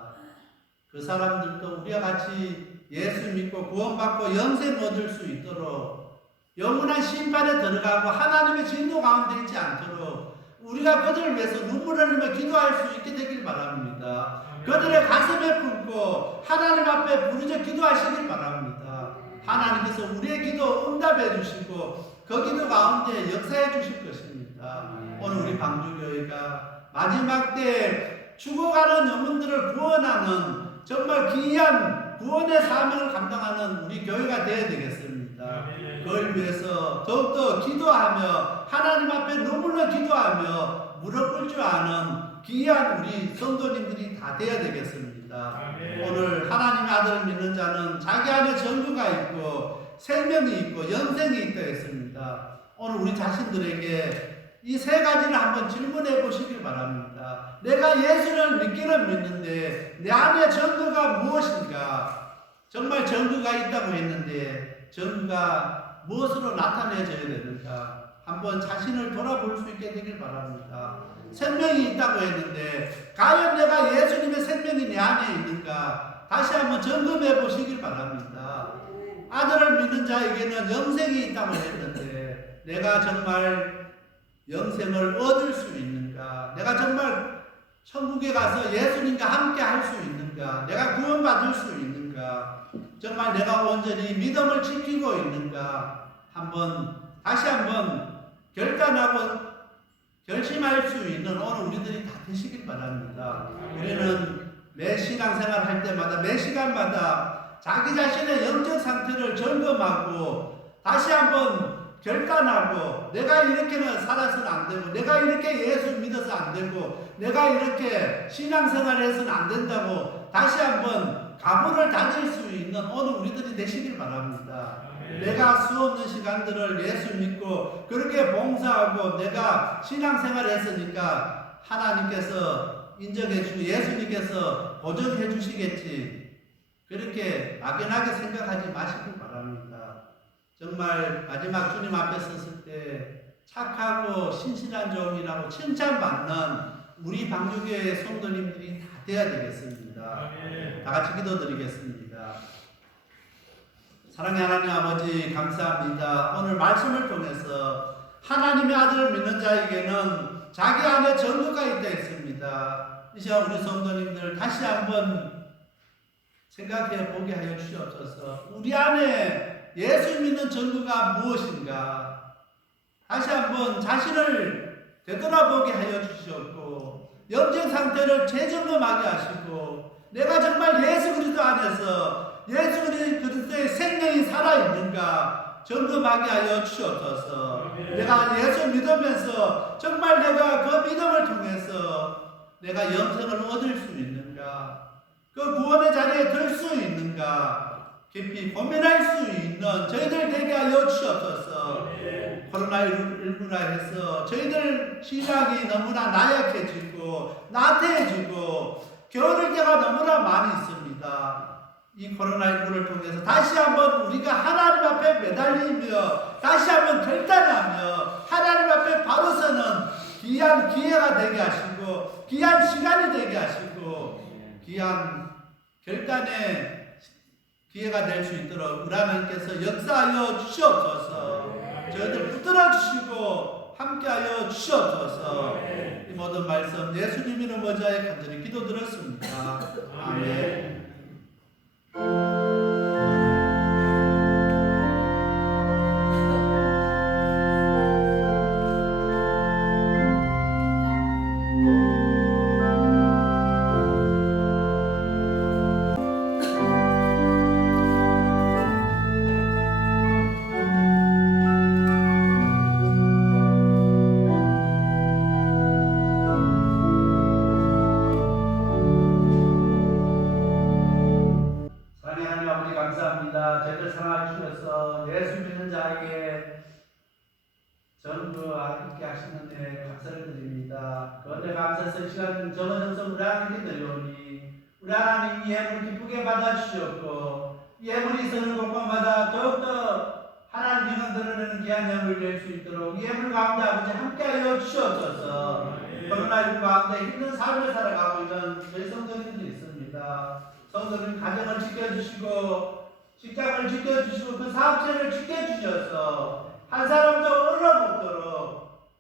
그 사람들도 우리와 같이 예수 믿고 구원받고 영생 얻을 수 있도록 영원한 심판에 들어가고 하나님의 진노 가운데 있지 않도록 우리가 그들을 위해서 눈물을 흘리며 기도할 수 있게 되길 바랍니다. 그들의 가슴에 품고 하나님 앞에 부르짖어 기도하시길 바랍니다. 하나님께서 우리의 기도 응답해 주시고 그 기도 가운데 역사해 주실 것입니다. 오늘 우리 방주교회가 마지막 때 죽어가는 영혼들을 구원하는 정말 귀한 구원의 사명을 감당하는 우리 교회가 되어야 되겠습니다. 그걸 위해서 더욱더 기도하며 하나님 앞에 눈물로 기도하며 무릎 꿇지 않은 귀한 우리 성도님들이 다 되어야 되겠습니다. 오늘 하나님의 아들을 믿는 자는 자기 안에 전구가 있고 생명이 있고 영생이 있다 했습니다. 오늘 우리 자신들에게 이 세 가지를 한번 질문해 보시길 바랍니다. 내가 예수를 믿기는 믿는데 내 안에 전구가 무엇인가? 정말 전구가 있다고 했는데 전구가 무엇으로 나타내져야 되는가? 한번 자신을 돌아볼 수 있게 되길 바랍니다. 생명이 있다고 했는데 과연 내가 예수님의 생명이 내 안에 있는가? 다시 한번 점검해 보시길 바랍니다. 아들을 믿는 자에게는 영생이 있다고 했는데 내가 정말 영생을 얻을 수 있는가? 내가 정말 천국에 가서 예수님과 함께 할 수 있는가? 내가 구원받을 수 있는가? 정말 내가 온전히 믿음을 지키고 있는가? 다시 한번 결단하고 결심할 수 있는 오늘 우리들이 다 되시길 바랍니다. 우리는 매 신앙생활 할 때마다 매 시간마다 자기 자신의 영적 상태를 점검하고 다시 한번 결단하고 내가 이렇게는 살아서는 안 되고 내가 이렇게 예수 믿어서 안 되고 내가 이렇게 신앙생활을 해서는 안 된다고 다시 한번 각오를 다질 수 있는 오늘 우리들이 되시길 바랍니다. 내가 수없는 시간들을 예수 믿고 그렇게 봉사하고 내가 신앙생활을 했으니까 하나님께서 인정해 주고 예수님께서 보전해 주시겠지 그렇게 막연하게 생각하지 마시길 바랍니다. 정말 마지막 주님 앞에 섰을 때 착하고 신실한 종이라고 칭찬받는 우리 방주교회 성도님들이 다 되어야 되겠습니다. 다 같이 기도드리겠습니다. 사랑의 하나님 아버지 감사합니다. 오늘 말씀을 통해서 하나님의 아들을 믿는 자에게는 자기 안에 전구가 있다 했습니다. 이 시간 우리 성도님들 다시 한번 생각해 보게 하여 주시옵소서. 우리 안에 예수 믿는 증거가 무엇인가 다시 한번 자신을 되돌아보게 하여 주시옵고 영적 상태를 재점검하게 하시고 내가 정말 예수 그리스도 안에서 예수 그리스도의 생명이 살아있는가 점검하게 하여 주시옵소서. 내가 예수 믿으면서 정말 내가 그 믿음을 통해서 내가 영생을 얻을 수 있는가, 그 구원의 자리에 들 수 있는가 깊이 고민할 수 있는 저희들 되게 하여 주시옵소서. 코로나19라 해서 저희들 시각이 너무나 나약해지고 나태해지고 겨울을 때가 너무나 많이 있습니다. 이 코로나19를 통해서 다시 한번 우리가 하나님 앞에 매달리며 다시 한번 결단하며 하나님 앞에 바로 서는 귀한 기회가 되게 하시고 귀한 시간이 되게 하시고 귀한 결단의 기회가 될 수 있도록 우리 하나님께서 역사하여 주시옵소서. 저희들 붙들어 주시고 함께하여 주시옵소서. 이 모든 말씀 예수님 이름 모자에 간절히 기도드렸습니다. 아멘. 저희들 사랑해 주셔서 예수 믿는 자에게 전부와 함께 하시는 데 감사를 드립니다. 그런데 감사해서 이 시간 정언정성 우리 하나님께 드리오니 우리 하나님 이 예물을 기쁘게 받아주셨고 이 예물이 있는 곳곳마다 더욱더 하나님 영광 드러내는 귀한 예물을 낼 수 있도록 이 예물 가운데 아버지 함께하여 주시옵소서. 코로나19 가운데 힘든 삶을 살아가고 있는 저희 성도님들이 있습니다. 성도님 가정을 지켜주시고 직장을 지켜주시고 그 사업체를 지켜주셔서 한 사람도 얼어먹도록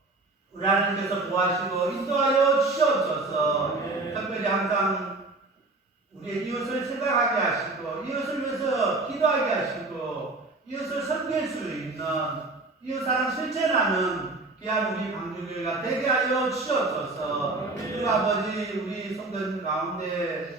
우리 하나님께서 도와주시고 인도하여 주시옵소서. 특별히 항상 우리의 이웃을 생각하게 하시고 이웃을 위해서 기도하게 하시고 이웃을 섬길 수 있는 이웃사랑 실천하는 귀한 우리 방주교회가 되게 하여 주시옵소서. 그리고 아버지 우리 성도님 가운데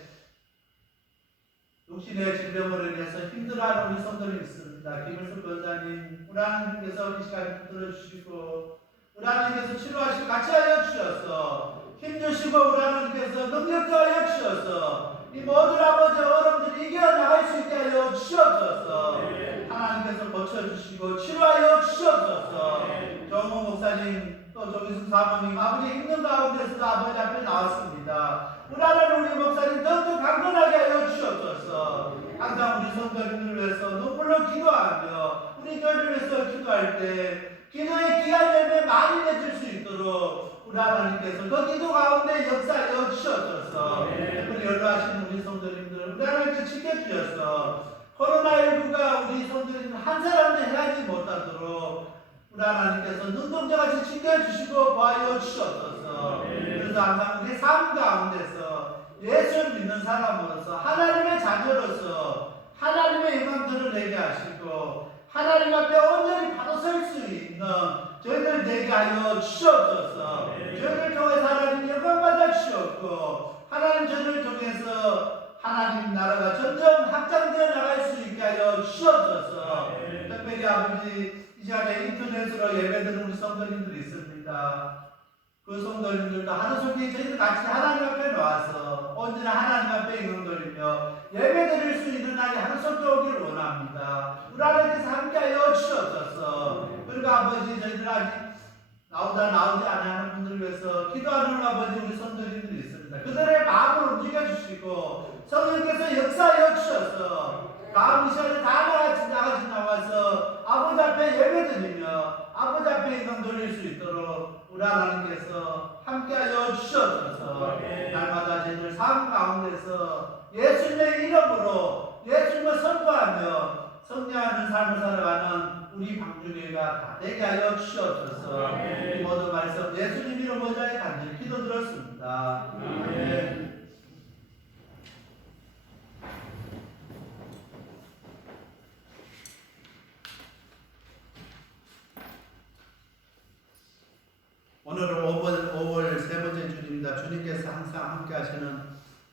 육신의 질병으로 인해서 힘들어하는 우리 성도들이 있습니다. 김을수 권사님, 우리 하나님께서 이 시간에 붙들어 주시고 우리 하나님께서 치료하시고 같이 하여 주셔서 힘주시고 우리 하나님께서 능력도 하여 주셔서 이 모든 아버지 어려움들을 이겨나갈 수 있게 하여 주시옵소서. 하나님께서 고쳐주시고 치료하여 주시옵소서. 정호 목사님 또 조기숙 사모님 아버지 힘든 가운데서도 아버지 앞에 나왔습니다. 우리 하나님 우리 목사님 더욱더 강건하게 하여 주시옵소서. 항상 우리 성도님들을 위해서 눈물로 기도하며 우리 교회를 위해서 기도할 때 기도의 귀한 열매 많이 맺을 수 있도록 우리 하나님께서 그 기도 가운데 역사하여 주시옵소서. 특별히 연로하신 우리 성도님들 우리 하나님께서 지켜주셔서 코로나19가 우리 성도님들 한 사람도 해하지 못하도록 우리 하나님께서 눈동자같이 지켜주시고 보아여 주시옵소서. 그래서 항상 우리 삶 가운데서 예수를 믿는 사람으로서 하나님의 자녀로서 하나님의 영광들을 내게 하시고 하나님 앞에 온전히 바로 설 수 있는 저희들 되게 하여 주시옵소서. 저희를 통해서 하나님 영광 받아 주시옵고 하나님 저희를 통해서 하나님 나라가 점점 확장되어 나갈 수 있게 하여 주시옵소서. 특별히 아버지 이 시간에 인터넷으로 예배드리는 우리 성도님들이 있습니다. 그 성도님들도 하루 종일 저희들 같이 하나님 앞에 나와서 언제나 하나님 앞에 영광 돌리며 예배드릴 수 있는 날이 하루 종일 오기를 원합니다. 우리 하나님께서 함께하여 주옵소서. 그리고 아버지 저희들 아직 나오지 않는 분들을 위해서 기도하는 아버지 우리 성도님들이 있습니다. 그들의 마음을 움직여주시고 성령께서 역사하여 주셔서 다음 이 시간에 다 같이 나와서 아버지 앞에 예배드리며 아버지 앞에 영광 돌릴 수 있도록 우리 하나님께서 함께하여 주시옵소서. 날마다 저희들 삶 가운데서 예수님의 이름으로 예수님을 선포하며 성령하는 삶을 살아가는 우리 방주교회가 다 되게 하여 주시옵소서. 이 모든 말씀 예수님 이름 모자에 간절히 기도드렸습니다. 아멘. 오늘은 5월 세 번째 주일입니다. 주님께서 항상 함께 하시는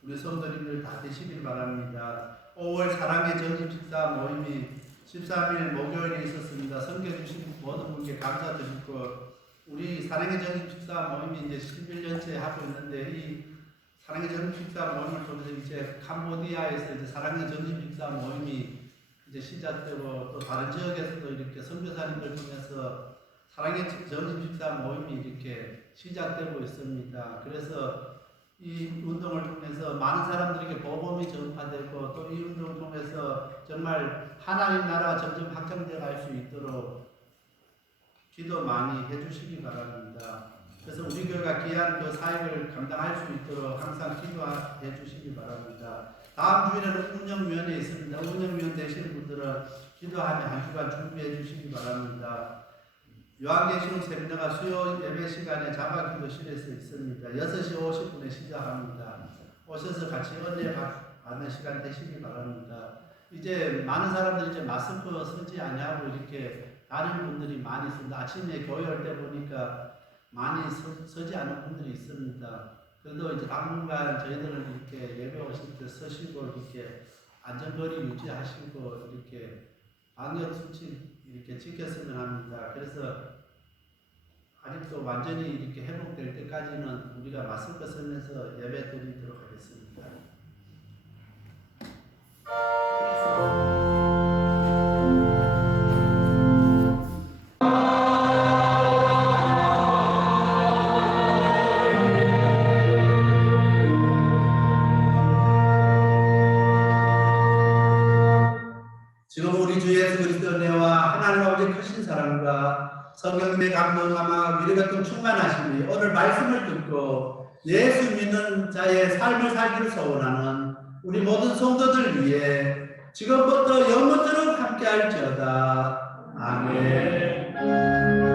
우리 성도님들 다 되시길 바랍니다. 5월 사랑의 정립 식사 모임이 13일 목요일에 있었습니다. 섬겨주신 모든 분께 감사드리고, 우리 사랑의 정립 식사 모임이 이제 11년째 하고 있는데, 이 사랑의 정립 식사 모임을 통해서 이제 캄보디아에서 이제 사랑의 정립 식사 모임이 이제 시작되고, 또 다른 지역에서도 이렇게 선교사님들 통해서 사랑의 정립 식사 모임이 이렇게 시작되고 있습니다. 그래서 이 운동을 통해서 많은 사람들에게 복음이 전파되고, 또 이 운동을 통해서 정말 하나님 나라가 점점 확장되어 갈 수 있도록 기도 많이 해주시기 바랍니다. 그래서 우리 교회가 귀한 그 사역을 감당할 수 있도록 항상 기도해 주시기 바랍니다. 다음 주일에는 운영위원회 있습니다. 운영위원 되시는 분들은 기도하며 한 주간 준비해 주시기 바랍니다. 요한계시록 세미나가 수요 예배 시간에 자가기도실에서 있습니다. 6시 50분에 시작합니다. 오셔서 같이 은혜 받는 시간 되시기 바랍니다. 이제 많은 사람들이 이제 마스크 쓰지 않냐고 이렇게 다른 분들이 많이 있습니다. 아침에 교회 올 때 보니까 많이 서지 않은 분들이 있습니다. 그래도 이제 당분간 저희들은 이렇게 예배 오실 때 서시고 이렇게 안전거리 유지하시고 이렇게 방역수칙 이렇게 지켰으면 합니다. 그래서 아직도 완전히 이렇게 회복될 때까지는 우리가 마스크 쓰면서 예배 드리도록 하겠습니다. 지금 우리 주 예수 그리스도의 은혜와 하나님 아버지의 크신 사랑과 성령님의 감동함과 위로 같은 충만하심이 오늘 말씀을 듣고 예수 믿는 자의 삶을 살기를 소원하는 우리 모든 성도들 위해 지금부터 영원토록 함께할지어다. 아멘.